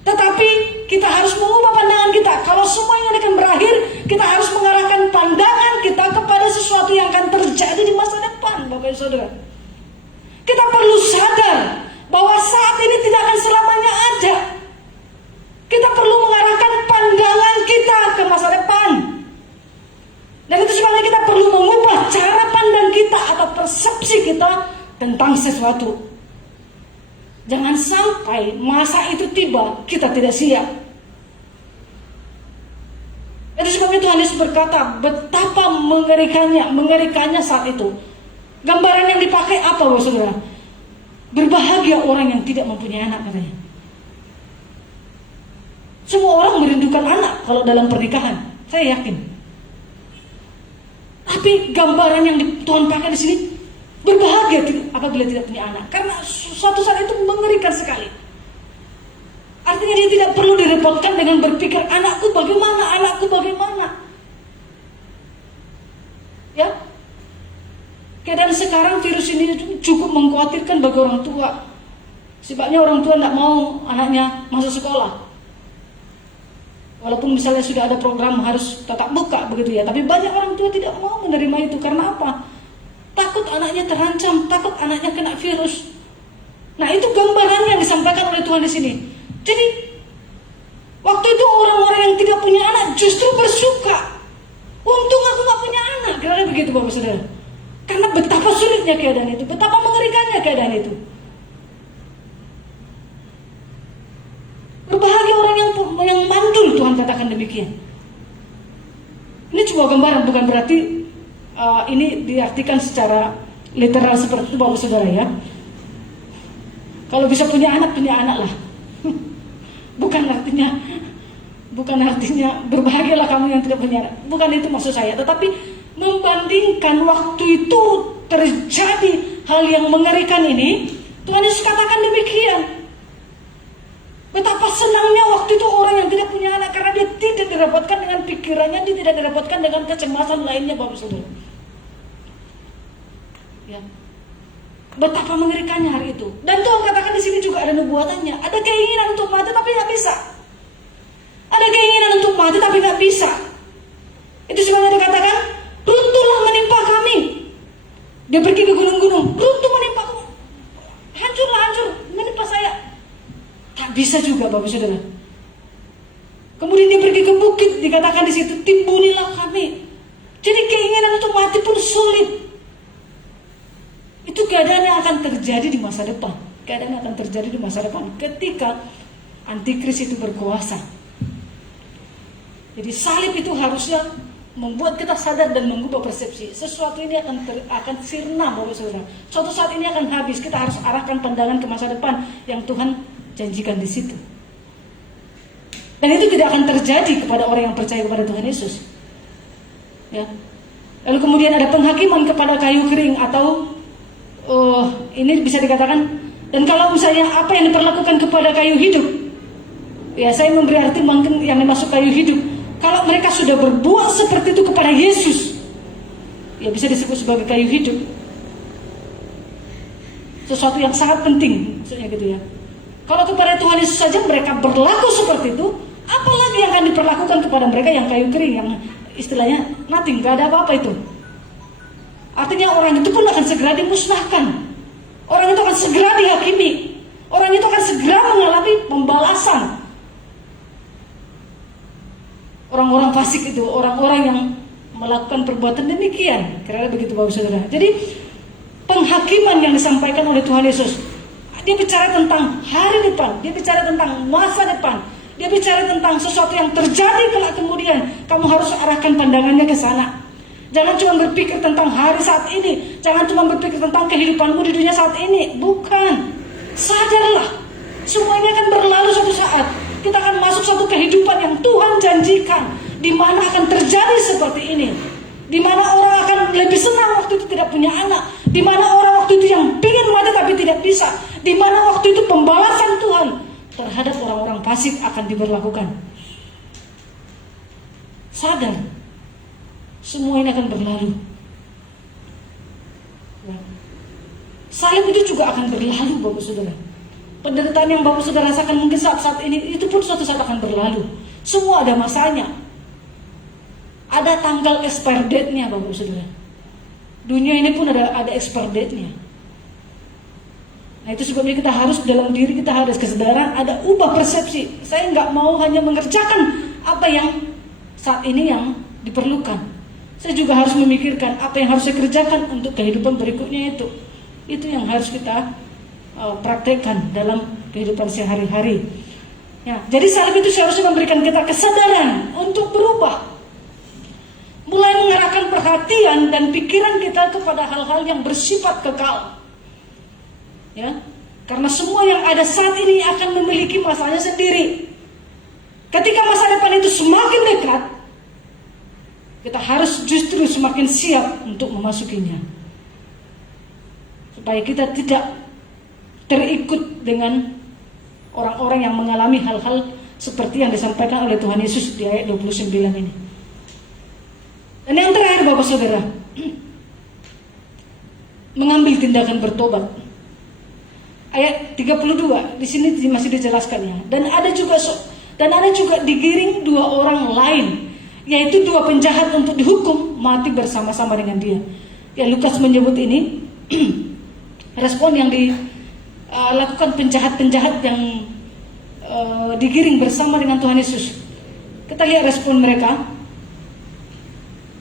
Tetapi kita harus mengubah pandangan kita. Kalau semuanya akan berakhir, kita harus mengarahkan pandangan kita kepada sesuatu yang akan terjadi di masa depan, Bapak Saudara. Kita perlu sadar bahwa saat ini tidak akan selamanya ada. Kita perlu mengarahkan pandangan kita ke masa depan. Dan itu sebabnya kita perlu mengubah cara pandang kita atau persepsi kita tentang sesuatu. Jangan sampai masa itu tiba, kita tidak siap. Itu sebabnya Tuhan Yesus berkata, betapa mengerikannya saat itu. Gambaran yang dipakai apa, Bapak Saudara? Berbahagia orang yang tidak mempunyai anak, katanya. Semua orang merindukan anak kalau dalam pernikahan, saya yakin. Tapi gambaran yang Tuhan pakai di sini, berbahagia apabila tidak punya anak. Karena suatu saat itu mengerikan sekali. Artinya dia tidak perlu direpotkan dengan berpikir, anakku bagaimana. Ya. Keadaan sekarang virus ini cukup mengkhawatirkan bagi orang tua. Sebabnya orang tua tidak mau anaknya masuk sekolah. Walaupun misalnya sudah ada program harus tatap muka begitu ya, tapi banyak orang tua tidak mau menerima itu. Karena apa? Takut anaknya terancam, takut anaknya kena virus. Nah, itu gambaran yang disampaikan oleh Tuhan di sini. Jadi waktu itu orang-orang yang tidak punya anak justru bersuka. Untung aku gak punya anak. Kira-kira begitu, Bapak Saudara. Karena betapa sulitnya keadaan itu, betapa mengerikannya keadaan itu. Berbahagia orang yang mandul, Tuhan katakan demikian. Ini sebuah gambaran, bukan berarti ini diartikan secara literal seperti itu, Bapak Saudara ya. Kalau bisa punya anak lah. Bukan artinya berbahagialah kamu yang tidak punya anak. Bukan itu maksud saya. Tetapi membandingkan waktu itu terjadi hal yang mengerikan ini, Tuhan Yesus katakan demikian. Betapa senangnya waktu itu orang yang tidak punya anak, karena dia tidak direpotkan dengan pikirannya, dia tidak direpotkan dengan kecemasan lainnya, Bapak Saudara. Ya. Betapa mengerikannya hari itu. Dan Tuhan katakan di sini juga ada nubuatannya. Ada keinginan untuk mati tapi nggak bisa. Ada keinginan untuk mati tapi nggak bisa. Itu sebabnya dikatakan, runtuhlah menimpa kami. Dia pergi ke gunung-gunung, runtuh menimpa kami. Hancur menimpa saya. Tak bisa juga, Bapak Saudara. Kemudian dia pergi ke bukit, dikatakan di situ, timbunilah kami. Jadi keinginan untuk mati pun sulit. Itu keadaan yang akan terjadi di masa depan. Keadaan yang akan terjadi di masa depan ketika antikris itu berkuasa. Jadi salib itu harusnya membuat kita sadar dan mengubah persepsi. Sesuatu ini akan sirna, Bapak Saudara. Suatu saat ini akan habis. Kita harus arahkan pandangan ke masa depan yang Tuhan janjikan di situ. Dan itu tidak akan terjadi kepada orang yang percaya kepada Tuhan Yesus. Ya. Lalu kemudian ada penghakiman kepada kayu kering atau ini bisa dikatakan, dan kalau misalnya apa yang diperlakukan kepada kayu hidup, ya saya memberi arti mungkin yang dimaksud kayu hidup. Kalau mereka sudah berbuat seperti itu kepada Yesus, ya bisa disebut sebagai kayu hidup. Sesuatu yang sangat penting, maksudnya gitu ya. Kalau kepada Tuhan Yesus saja mereka berlaku seperti itu, apalagi yang akan diperlakukan kepada mereka yang kayu kering, yang istilahnya nothing, gak ada apa-apa itu. Artinya orang itu pun akan segera dimusnahkan. Orang itu akan segera dihakimi. Orang itu akan segera mengalami pembalasan. orang-orang fasik itu, orang-orang yang melakukan perbuatan demikian. Karena begitu Bapak Saudara. Jadi penghakiman yang disampaikan oleh Tuhan Yesus, dia bicara tentang hari depan, dia bicara tentang masa depan, dia bicara tentang sesuatu yang terjadi kelak kemudian. Kamu harus arahkan pandangannya ke sana. Jangan cuma berpikir tentang hari saat ini, jangan cuma berpikir tentang kehidupanmu di dunia saat ini. Bukan. Sadarlah, semua ini akan berlalu suatu saat. Kita akan masuk satu kehidupan yang Tuhan janjikan, di mana akan terjadi seperti ini, di mana orang akan lebih senang waktu itu tidak punya anak, di mana orang waktu itu yang ingin mati tapi tidak bisa, di mana waktu itu pembalasan Tuhan terhadap orang-orang fasik akan diberlakukan. Sadar, semua ini akan berlalu. Salib itu juga akan berlalu, Bapak Saudara. Penderitaan yang Bapak Saudara rasakan mungkin saat-saat ini, itu pun suatu saat akan berlalu. Semua ada masanya. Ada tanggal expire date-nya, Bapak Saudara. Dunia ini pun ada expire date-nya. Nah, itu sebabnya kita harus, dalam diri kita harus kesadaran, ada ubah persepsi. Saya nggak mau hanya mengerjakan apa yang saat ini yang diperlukan. Saya juga harus memikirkan apa yang harus saya kerjakan untuk kehidupan berikutnya itu. Itu yang harus kita praktekkan dalam kehidupan sehari-hari. Ya, jadi salib itu seharusnya memberikan kita kesadaran untuk berubah, mulai mengarahkan perhatian dan pikiran kita kepada hal-hal yang bersifat kekal. Ya, karena semua yang ada saat ini akan memiliki masanya sendiri. Ketika masa depan itu semakin dekat, kita harus justru semakin siap untuk memasukinya, supaya kita tidak terikut dengan orang-orang yang mengalami hal-hal seperti yang disampaikan oleh Tuhan Yesus di ayat 29 ini. Dan yang terakhir Bapak Saudara, mengambil tindakan bertobat. Ayat 32 di sini masih dijelaskan ya. Dan ada juga digiring dua orang lain, yaitu dua penjahat untuk dihukum mati bersama-sama dengan dia. Ya, Lukas menyebut ini respon yang dilakukan penjahat-penjahat yang digiring bersama dengan Tuhan Yesus. Kita lihat respon mereka.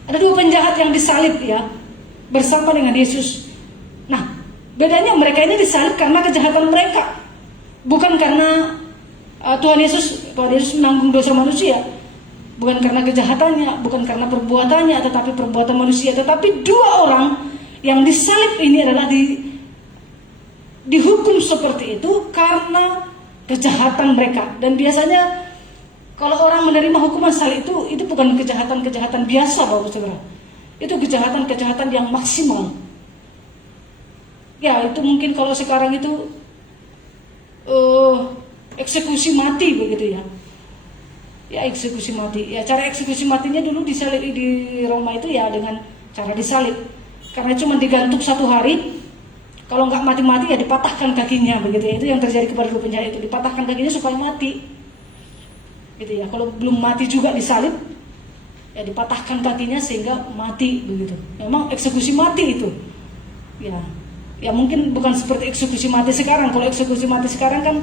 Ada dua penjahat yang disalib ya bersama dengan Yesus. Nah, bedanya mereka ini disalib karena kejahatan mereka, bukan karena Tuhan Yesus menanggung dosa manusia, bukan karena kejahatannya, bukan karena perbuatannya, tetapi perbuatan manusia. Tetapi dua orang yang disalib ini adalah dihukum seperti itu karena kejahatan mereka. Dan biasanya kalau orang menerima hukuman salib itu bukan kejahatan-kejahatan biasa, Bapak Saudara. Itu kejahatan-kejahatan yang maksimal. Ya, itu mungkin kalau sekarang itu eksekusi mati begitu ya. Ya, eksekusi mati. Ya, cara eksekusi matinya dulu disalib di Roma itu ya dengan cara disalib. Karena cuma digantung 1 hari. Kalau nggak mati-mati ya dipatahkan kakinya begitu ya. Itu yang terjadi kepada dua penjahat itu, dipatahkan kakinya supaya mati. Gitu ya. Kalau belum mati juga disalib, ya dipatahkan kakinya sehingga mati begitu. Memang eksekusi mati itu. Ya mungkin bukan seperti eksekusi mati sekarang. Kalau eksekusi mati sekarang kan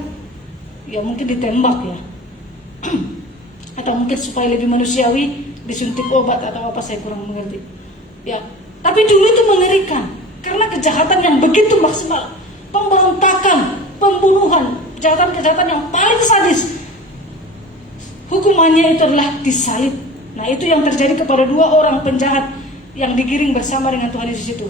ya mungkin ditembak ya. Atau mungkin supaya lebih manusiawi disuntik obat atau apa, saya kurang mengerti. Ya, tapi dulu itu mengerikan karena kejahatan yang begitu maksimal, pemberontakan, pembunuhan, kejahatan-kejahatan yang paling sadis. Hukumannya itu adalah disalib. Nah, itu yang terjadi kepada dua orang penjahat yang digiring bersama dengan Tuhan Yesus itu.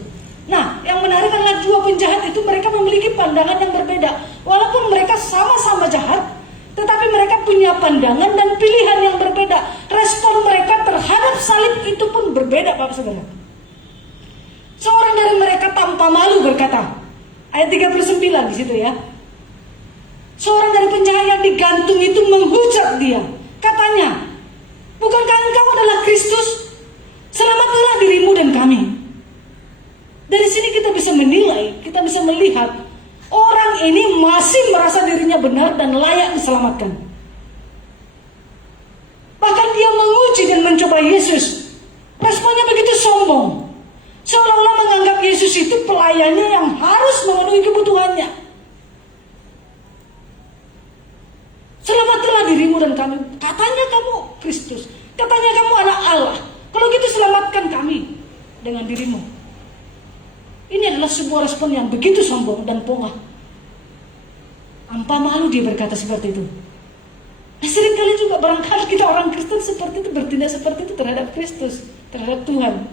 Nah, yang menarik adalah dua penjahat itu mereka memiliki pandangan yang berbeda. Walaupun mereka sama-sama jahat, tetapi mereka punya pandangan dan pilihan yang berbeda. Respon mereka terhadap salib itu pun berbeda, Bapak Saudara. Seorang dari mereka tanpa malu berkata, ayat 39 di situ ya. Seorang dari penjahat yang digantung itu menghujat dia. Katanya, bukankah engkau adalah Kristus? Selamatkanlah dirimu dan kami. Dari sini kita bisa menilai, kita bisa melihat orang ini masih merasa dirinya benar dan layak diselamatkan. Bahkan dia menguji dan mencoba Yesus. Responnya begitu sombong, seolah-olah menganggap Yesus itu pelayannya yang harus memenuhi kebutuhannya. Selamatkanlah dirimu dan kami. Katanya kamu Kristus. Katanya kamu anak Allah. Kalau gitu selamatkan kami dengan dirimu. Ini adalah sebuah respon yang begitu sombong dan pongah. Tanpa malu dia berkata seperti itu. Nah, seringkali juga barangkali kita orang Kristen seperti itu, bertindak seperti itu terhadap Kristus, terhadap Tuhan.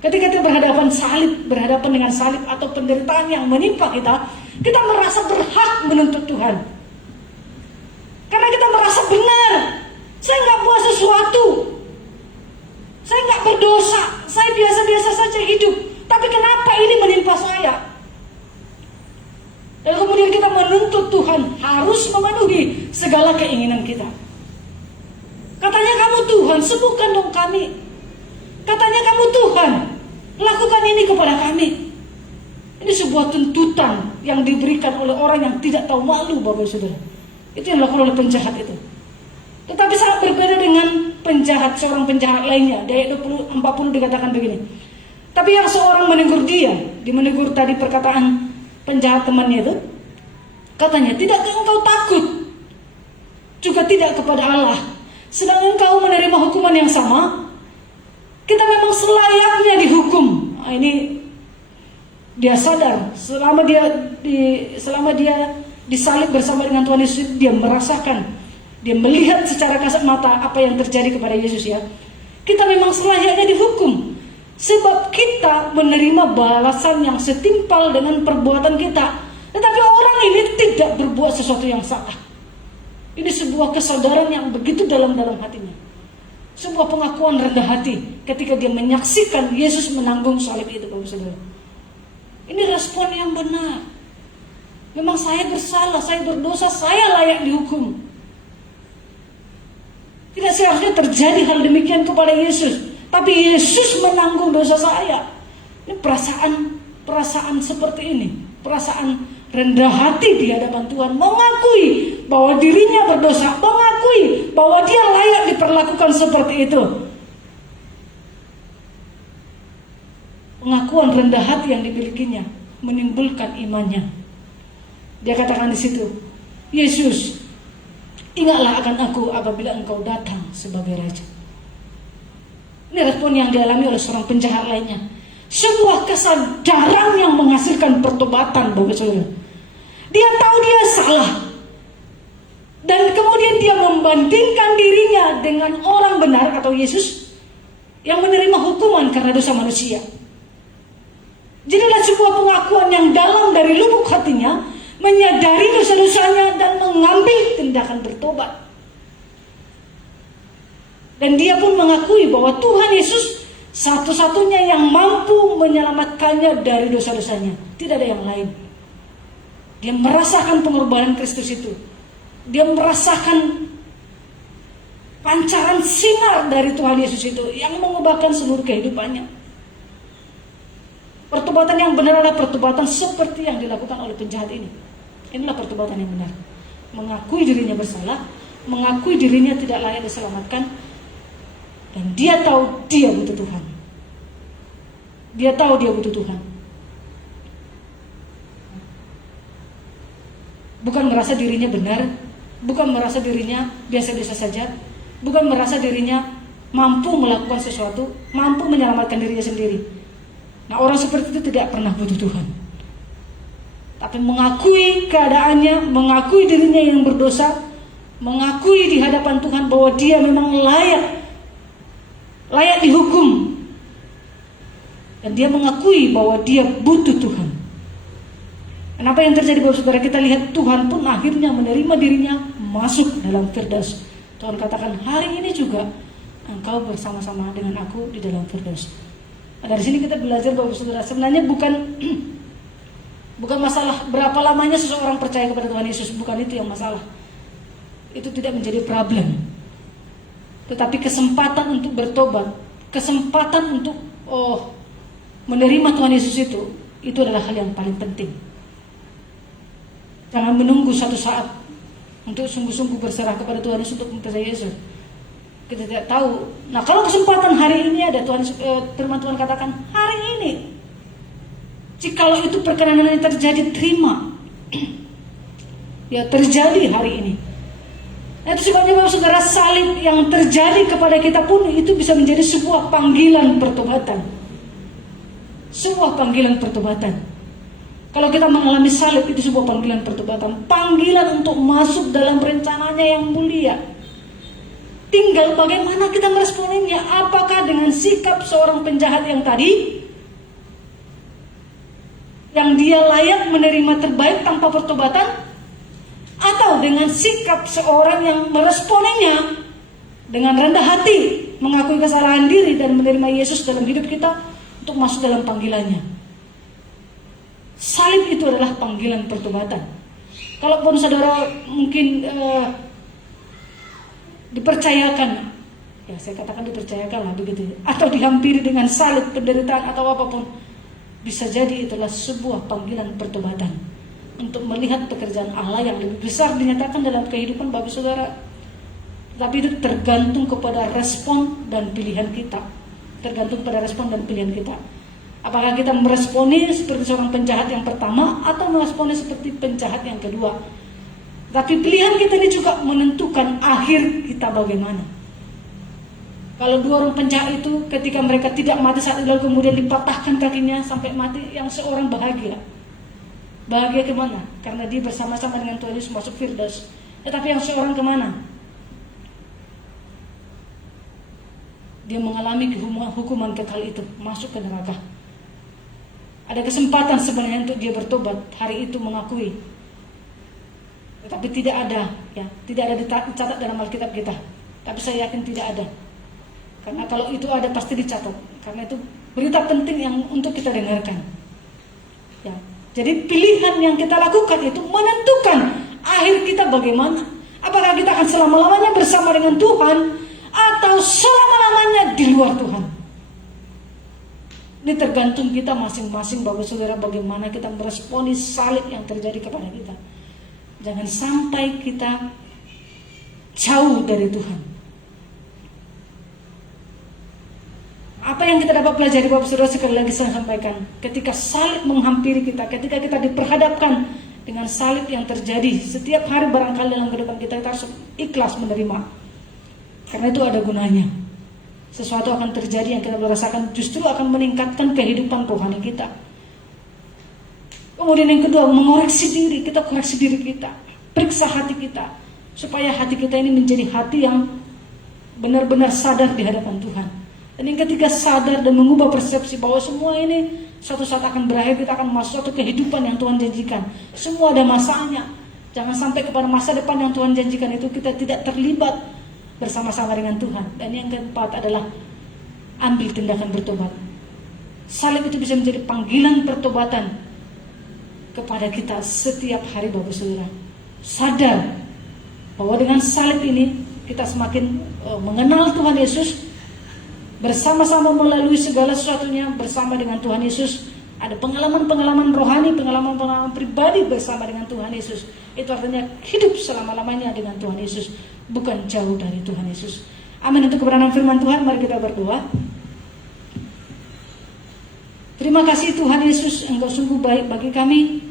Ketika kita berhadapan dengan salib atau penderitaan yang menimpa kita merasa berhak menuntut Tuhan. Karena kita merasa benar. Saya nggak buat sesuatu. Saya nggak berdosa. Saya biasa-biasa saja hidup. Tapi kenapa ini menimpa saya? Dan kemudian kita menuntut Tuhan harus memenuhi segala keinginan kita. Katanya kamu Tuhan, sembuhkan dong kami. Katanya kamu Tuhan, lakukan ini kepada kami. Ini sebuah tuntutan yang diberikan oleh orang yang tidak tahu malu, Bapak Saudara. Itu yang dilakukan oleh penjahat itu. Tetapi sangat berbeda dengan seorang penjahat lainnya. Di ayat 40 dikatakan begini. Tapi yang seorang menegur dia, menegur tadi perkataan penjahat temannya itu, katanya, tidakkah engkau takut juga tidak kepada Allah, sedang engkau menerima hukuman yang sama? Kita memang selayaknya dihukum. Nah, ini dia sadar selama dia disalib bersama dengan Tuhan Yesus, dia merasakan, dia melihat secara kasat mata apa yang terjadi kepada Yesus ya. Kita memang selayaknya dihukum. Sebab kita menerima balasan yang setimpal dengan perbuatan kita. Tetapi orang ini tidak berbuat sesuatu yang salah. Ini sebuah kesadaran yang begitu dalam-dalam hatinya. Sebuah pengakuan rendah hati ketika dia menyaksikan Yesus menanggung salib itu, Bapak Saudara. Ini respon yang benar. Memang saya bersalah, saya berdosa, saya layak dihukum. Tidak seharusnya terjadi hal demikian kepada Yesus. Tapi Yesus menanggung dosa saya. Ini perasaan seperti ini. Perasaan rendah hati di hadapan Tuhan. Mengakui bahwa dirinya berdosa. Mengakui bahwa dia layak diperlakukan seperti itu. Pengakuan rendah hati yang dimilikinya menimbulkan imannya. Dia katakan di situ, Yesus, ingatlah akan aku apabila engkau datang sebagai Raja. Ini respon yang dialami oleh seorang penjahat lainnya. Sebuah kesadaran yang menghasilkan pertobatan, Bapak Saudara. Dia tahu dia salah. Dan kemudian dia membandingkan dirinya dengan orang benar atau Yesus yang menerima hukuman karena dosa manusia. Jadilah sebuah pengakuan yang dalam dari lubuk hatinya, menyadari dosa-dosanya dan mengambil tindakan bertobat. Dan dia pun mengakui bahwa Tuhan Yesus satu-satunya yang mampu menyelamatkannya dari dosa-dosanya. Tidak ada yang lain. Dia merasakan pengorbanan Kristus itu. Dia merasakan pancaran sinar dari Tuhan Yesus itu yang mengubahkan seluruh kehidupannya. Pertobatan yang benar adalah pertobatan seperti yang dilakukan oleh penjahat ini. Inilah pertobatan yang benar. Mengakui dirinya bersalah, mengakui dirinya tidak layak diselamatkan, dan dia tahu dia butuh Tuhan. Dia tahu dia butuh Tuhan. Bukan merasa dirinya benar, bukan merasa dirinya biasa-biasa saja, bukan merasa dirinya mampu melakukan sesuatu, mampu menyelamatkan dirinya sendiri. Nah, orang seperti itu tidak pernah butuh Tuhan. Tapi mengakui keadaannya, mengakui dirinya yang berdosa, mengakui di hadapan Tuhan bahwa dia memang layak dihukum. Dan dia mengakui bahwa dia butuh Tuhan. Kenapa yang terjadi, Bapak Saudara? Kita lihat Tuhan pun akhirnya menerima dirinya masuk dalam Firdaus. Tuhan katakan, hari ini juga engkau bersama-sama dengan aku di dalam Firdaus. Nah, dari sini kita belajar, Bapak Saudara, sebenarnya bukan masalah berapa lamanya seseorang percaya kepada Tuhan Yesus. Bukan itu yang masalah. Itu tidak menjadi problem. Tetapi kesempatan untuk bertobat, kesempatan untuk menerima Tuhan Yesus itu adalah hal yang paling penting. Jangan menunggu satu saat untuk sungguh-sungguh berserah kepada Tuhan Yesus untuk mempercayai Yesus. Kita tidak tahu. Nah, kalau kesempatan hari ini ada, firman Tuhan katakan hari ini. Jikalau itu perkenanan yang terjadi, terima. Ya, terjadi hari ini. Nah, itu sebabnya Bapak Saudara, salib yang terjadi kepada kita pun itu bisa menjadi sebuah panggilan pertobatan. Sebuah panggilan pertobatan. Kalau kita mengalami salib, itu sebuah panggilan pertobatan. Panggilan untuk masuk dalam rencananya yang mulia. Tinggal bagaimana kita meresponinya. Apakah dengan sikap seorang penjahat yang tadi, yang dia layak menerima terbaik tanpa pertobatan, atau dengan sikap seorang yang meresponinya dengan rendah hati, mengakui kesalahan diri dan menerima Yesus dalam hidup kita untuk masuk dalam panggilannya. Salib itu adalah panggilan pertobatan. Kalaupun saudara mungkin dipercayakan, ya saya katakan dipercayakan lah begitu, atau dihampiri dengan salib, penderitaan atau apapun, bisa jadi itulah sebuah panggilan pertobatan untuk melihat pekerjaan Allah yang lebih besar dinyatakan dalam kehidupan Bapak Saudara. Tapi itu tergantung kepada respon dan pilihan kita. Tergantung pada respon dan pilihan kita. Apakah kita meresponi seperti seorang penjahat yang pertama atau meresponi seperti penjahat yang kedua. Tapi pilihan kita ini juga menentukan akhir kita bagaimana. Kalau dua orang penjahat itu ketika mereka tidak mati saat itu lalu kemudian dipatahkan kakinya sampai mati, yang seorang bahagia. Bahagia kemana? Karena dia bersama-sama dengan Tuhan Yesus masuk Firdaus. Tetapi yang seorang kemana? Dia mengalami hukuman kekal itu, masuk ke neraka. Ada kesempatan sebenarnya untuk dia bertobat, hari itu mengakui. Tetapi tidak ada, ya, tidak ada dicatat dalam Alkitab kita. Tapi saya yakin tidak ada. Karena kalau itu ada pasti dicatat. Karena itu berita penting yang untuk kita dengarkan. Ya. Jadi pilihan yang kita lakukan itu menentukan akhir kita bagaimana. Apakah kita akan selama-lamanya bersama dengan Tuhan atau selama-lamanya di luar Tuhan. Ini tergantung kita masing-masing Bapak Saudara, bagaimana kita meresponi salib yang terjadi kepada kita. Jangan sampai kita jauh dari Tuhan. Apa yang kita dapat pelajari Bapak Saudara, sekali lagi saya sampaikan, ketika salib menghampiri kita, ketika kita diperhadapkan dengan salib yang terjadi setiap hari barangkali dalam kehidupan kita, kita harus ikhlas menerima. Karena itu ada gunanya. Sesuatu akan terjadi yang kita rasakan justru akan meningkatkan kehidupan rohani kita. Kemudian yang kedua, mengoreksi diri. Kita koreksi diri kita, periksa hati kita, supaya hati kita ini menjadi hati yang benar-benar sadar di hadapan Tuhan. Dan yang ketiga, sadar dan mengubah persepsi bahwa semua ini suatu saat akan berakhir, kita akan masuk suatu kehidupan yang Tuhan janjikan. Semua ada masanya. Jangan sampai kepada masa depan yang Tuhan janjikan itu kita tidak terlibat bersama-sama dengan Tuhan. Dan yang keempat adalah ambil tindakan bertobat. Salib itu bisa menjadi panggilan pertobatan kepada kita setiap hari Bapak Saudara. Sadar bahwa dengan salib ini kita semakin mengenal Tuhan Yesus, bersama-sama melalui segala sesuatunya bersama dengan Tuhan Yesus. Ada pengalaman-pengalaman rohani, pengalaman-pengalaman pribadi bersama dengan Tuhan Yesus. Itu artinya hidup selama-lamanya dengan Tuhan Yesus, bukan jauh dari Tuhan Yesus. Amin. Untuk kebenaran firman Tuhan, mari kita berdoa. Terima kasih Tuhan Yesus, Engkau sungguh baik bagi kami.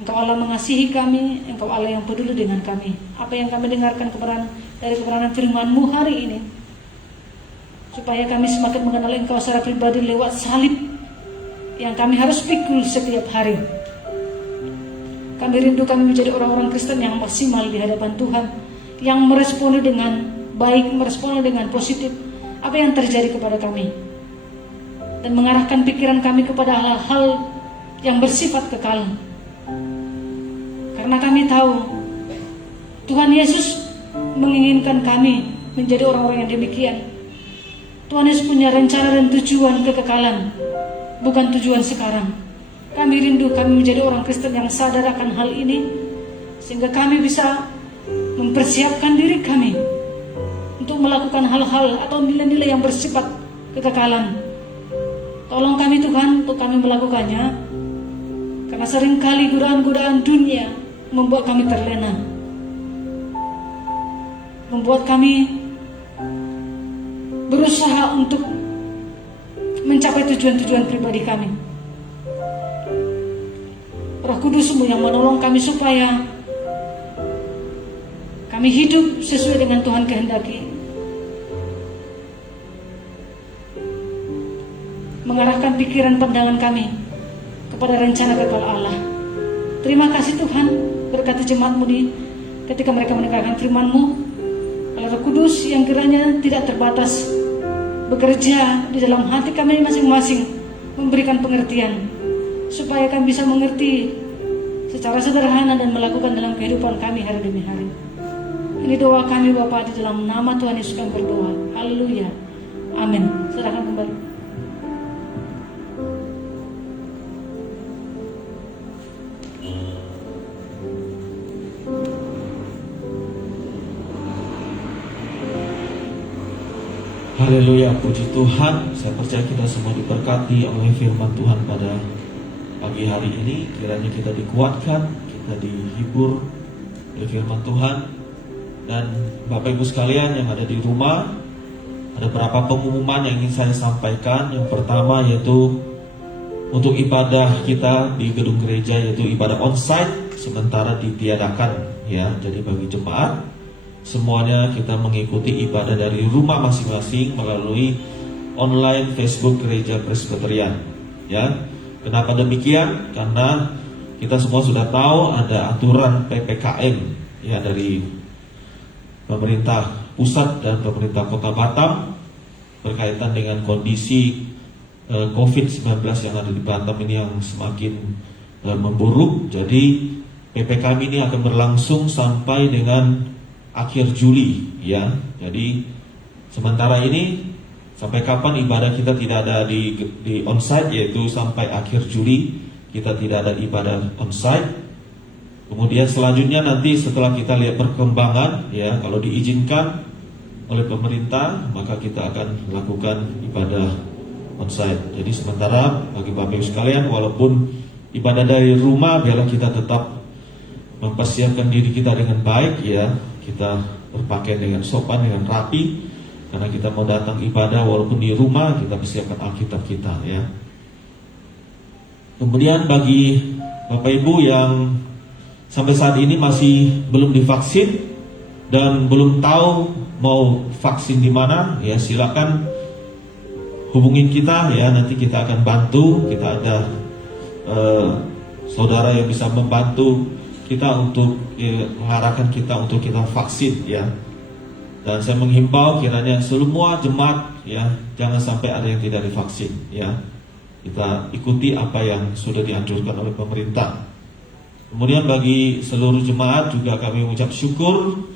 Engkau Allah mengasihi kami, Engkau Allah yang peduli dengan kami. Apa yang kami dengarkan dari kebenaran firman-Mu hari ini, supaya kami semakin mengenal Engkau secara pribadi lewat salib yang kami harus pikul setiap hari. Kami rindu kami menjadi orang-orang Kristen yang maksimal di hadapan Tuhan, yang meresponi dengan baik, meresponi dengan positif apa yang terjadi kepada kami, dan mengarahkan pikiran kami kepada hal-hal yang bersifat kekal. Karena kami tahu Tuhan Yesus menginginkan kami menjadi orang-orang yang demikian. Tuhan Yesus punya rencana dan tujuan kekekalan, bukan tujuan sekarang. Kami rindu kami menjadi orang Kristen yang sadar akan hal ini, sehingga kami bisa mempersiapkan diri kami untuk melakukan hal-hal atau nilai-nilai yang bersifat kekekalan. Tolong kami Tuhan untuk kami melakukannya, karena seringkali godaan-godaan dunia membuat kami terlena, membuat kami berusaha untuk mencapai tujuan-tujuan pribadi kami. Roh Kudus-Mu yang menolong kami supaya Kami hidup sesuai dengan Tuhan kehendaki, mengarahkan pikiran pandangan kami kepada rencana kekal Allah. Terima kasih Tuhan, berkati jemaat-Mu ketika mereka mendengarkan firman-Mu. Roh Kudus yang kiranya tidak terbatas bekerja di dalam hati kami masing-masing, memberikan pengertian supaya kami bisa mengerti secara sederhana dan melakukan dalam kehidupan kami hari demi hari. Ini doa kami Bapa, di dalam nama Tuhan Yesus kami berdoa. Haleluya. Amin. Silakan kembali. Haleluya, puji Tuhan. Saya percaya kita semua diberkati oleh firman Tuhan pada pagi hari ini. Kiranya kita dikuatkan, kita dihibur oleh firman Tuhan. Dan Bapak Ibu sekalian yang ada di rumah, ada beberapa pengumuman yang ingin saya sampaikan. Yang pertama yaitu untuk ibadah kita di gedung gereja, yaitu ibadah onsite sementara ditiadakan ya. Jadi bagi jemaat semuanya kita mengikuti ibadah dari rumah masing-masing melalui online Facebook Gereja Presbyterian ya. Kenapa demikian? Karena kita semua sudah tahu ada aturan PPKM ya dari pemerintah pusat dan pemerintah Kota Batam berkaitan dengan kondisi COVID-19 yang ada di Batam ini yang semakin memburuk. Jadi PPKM ini akan berlangsung sampai dengan akhir Juli ya. Jadi sementara ini sampai kapan ibadah kita tidak ada di onsite, yaitu sampai akhir Juli kita tidak ada ibadah onsite. Kemudian selanjutnya nanti setelah kita lihat perkembangan ya, kalau diizinkan oleh pemerintah maka kita akan lakukan ibadah onsite. Jadi sementara bagi Bapak Ibu sekalian, walaupun ibadah dari rumah, biarlah kita tetap mempersiapkan diri kita dengan baik ya. Kita berpakaian dengan sopan, dengan rapi, karena kita mau datang ibadah walaupun di rumah, kita persiapkan Alkitab kita ya. Kemudian bagi Bapak Ibu yang sampai saat ini masih belum divaksin dan belum tahu mau vaksin di mana ya, silakan hubungin kita ya, nanti kita akan bantu. Kita ada saudara yang bisa membantu kita untuk mengarahkan kita untuk kita vaksin ya. Dan saya menghimbau kiranya semua jemaat ya, jangan sampai ada yang tidak divaksin ya. Kita ikuti apa yang sudah dianjurkan oleh pemerintah. Kemudian bagi seluruh jemaat juga kami mengucap syukur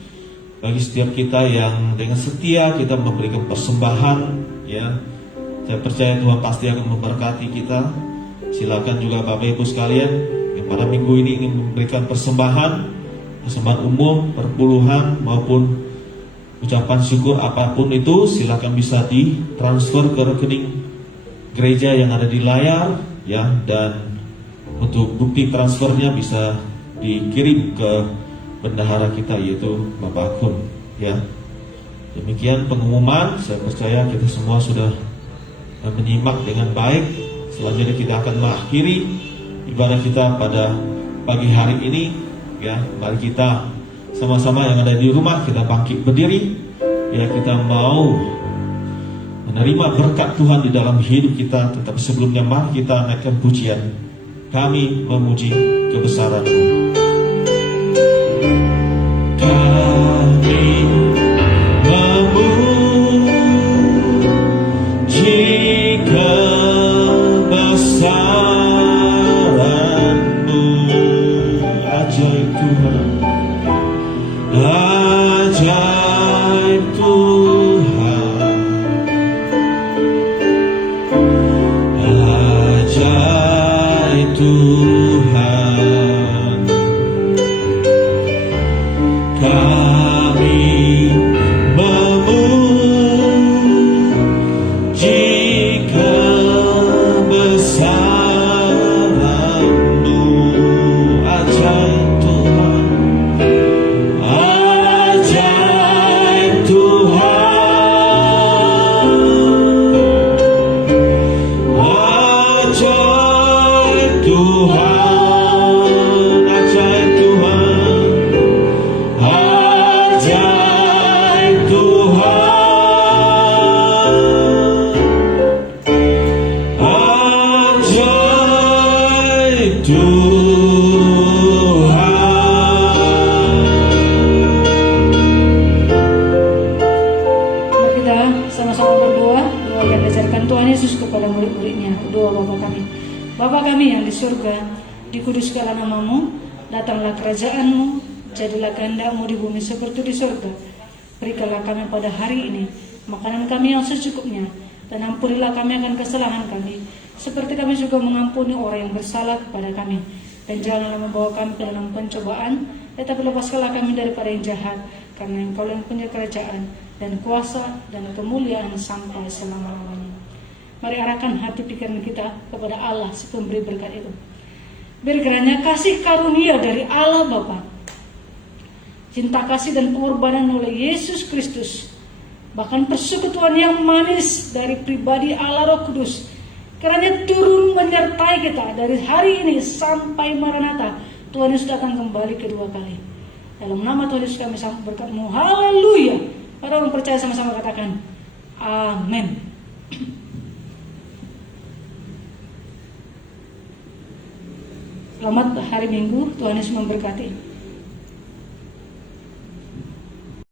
bagi setiap kita yang dengan setia kita memberikan persembahan ya. Saya percaya Tuhan pasti akan memberkati kita. Silakan juga Bapak Ibu sekalian yang pada minggu ini ingin memberikan persembahan umum, perpuluhan maupun ucapan syukur apapun itu, silakan bisa ditransfer ke rekening gereja yang ada di layar ya, dan untuk bukti transfernya bisa dikirim ke bendahara kita yaitu Bapak Akun ya. Demikian pengumuman, saya percaya kita semua sudah menyimak dengan baik. Selanjutnya kita akan mengakhiri ibadah kita pada pagi hari ini ya. Mari kita sama-sama yang ada di rumah kita bangkit berdiri ya, kita mau menerima berkat Tuhan di dalam hidup kita. Tetapi sebelumnya mari kita naikkan pujian. Kami memuji kebesaran-Mu. Kami memuji kebesaran-Mu. Ajaib Tuhan, ajaib Tuhan, ajaib Tuhan, Mari kita sama-sama berdoa, doa yang diajarkan Tuhan Yesus kepada murid-muridnya. Doa Bapa kami. Bapa kami yang di surga, dikuduskanlah namamu, datanglah kerajaanmu, jadilah kehendakmu di bumi seperti di surga. Berikanlah kami pada hari ini makanan kami yang secukupnya, dan ampunilah kami akan kesalahan kami, seperti kami juga mengampuni orang yang bersalah kepada kami. Dan janganlah membawa kami ke dalam pencobaan, tetapi lepaskanlah kami daripada yang jahat, karena Engkau yang punya kerajaan dan kuasa dan kemuliaan sampai selama-lamanya. Mari arahkan hati pikiran kita kepada Allah si pemberi berkat itu. Biar kiranya kasih karunia dari Allah Bapa, cinta kasih dan pengorbanan oleh Yesus Kristus, bahkan persekutuan yang manis dari pribadi Allah Roh Kudus, kiranya turun menyertai kita dari hari ini sampai Maranatha. Tuhan Yesus datang kembali kedua kali. Dalam nama Tuhan Yesus kami sambut berkat-Mu. Haleluya. Para orang percaya sama-sama katakan amin. Selamat hari Minggu. Tuhan Yesus memberkati.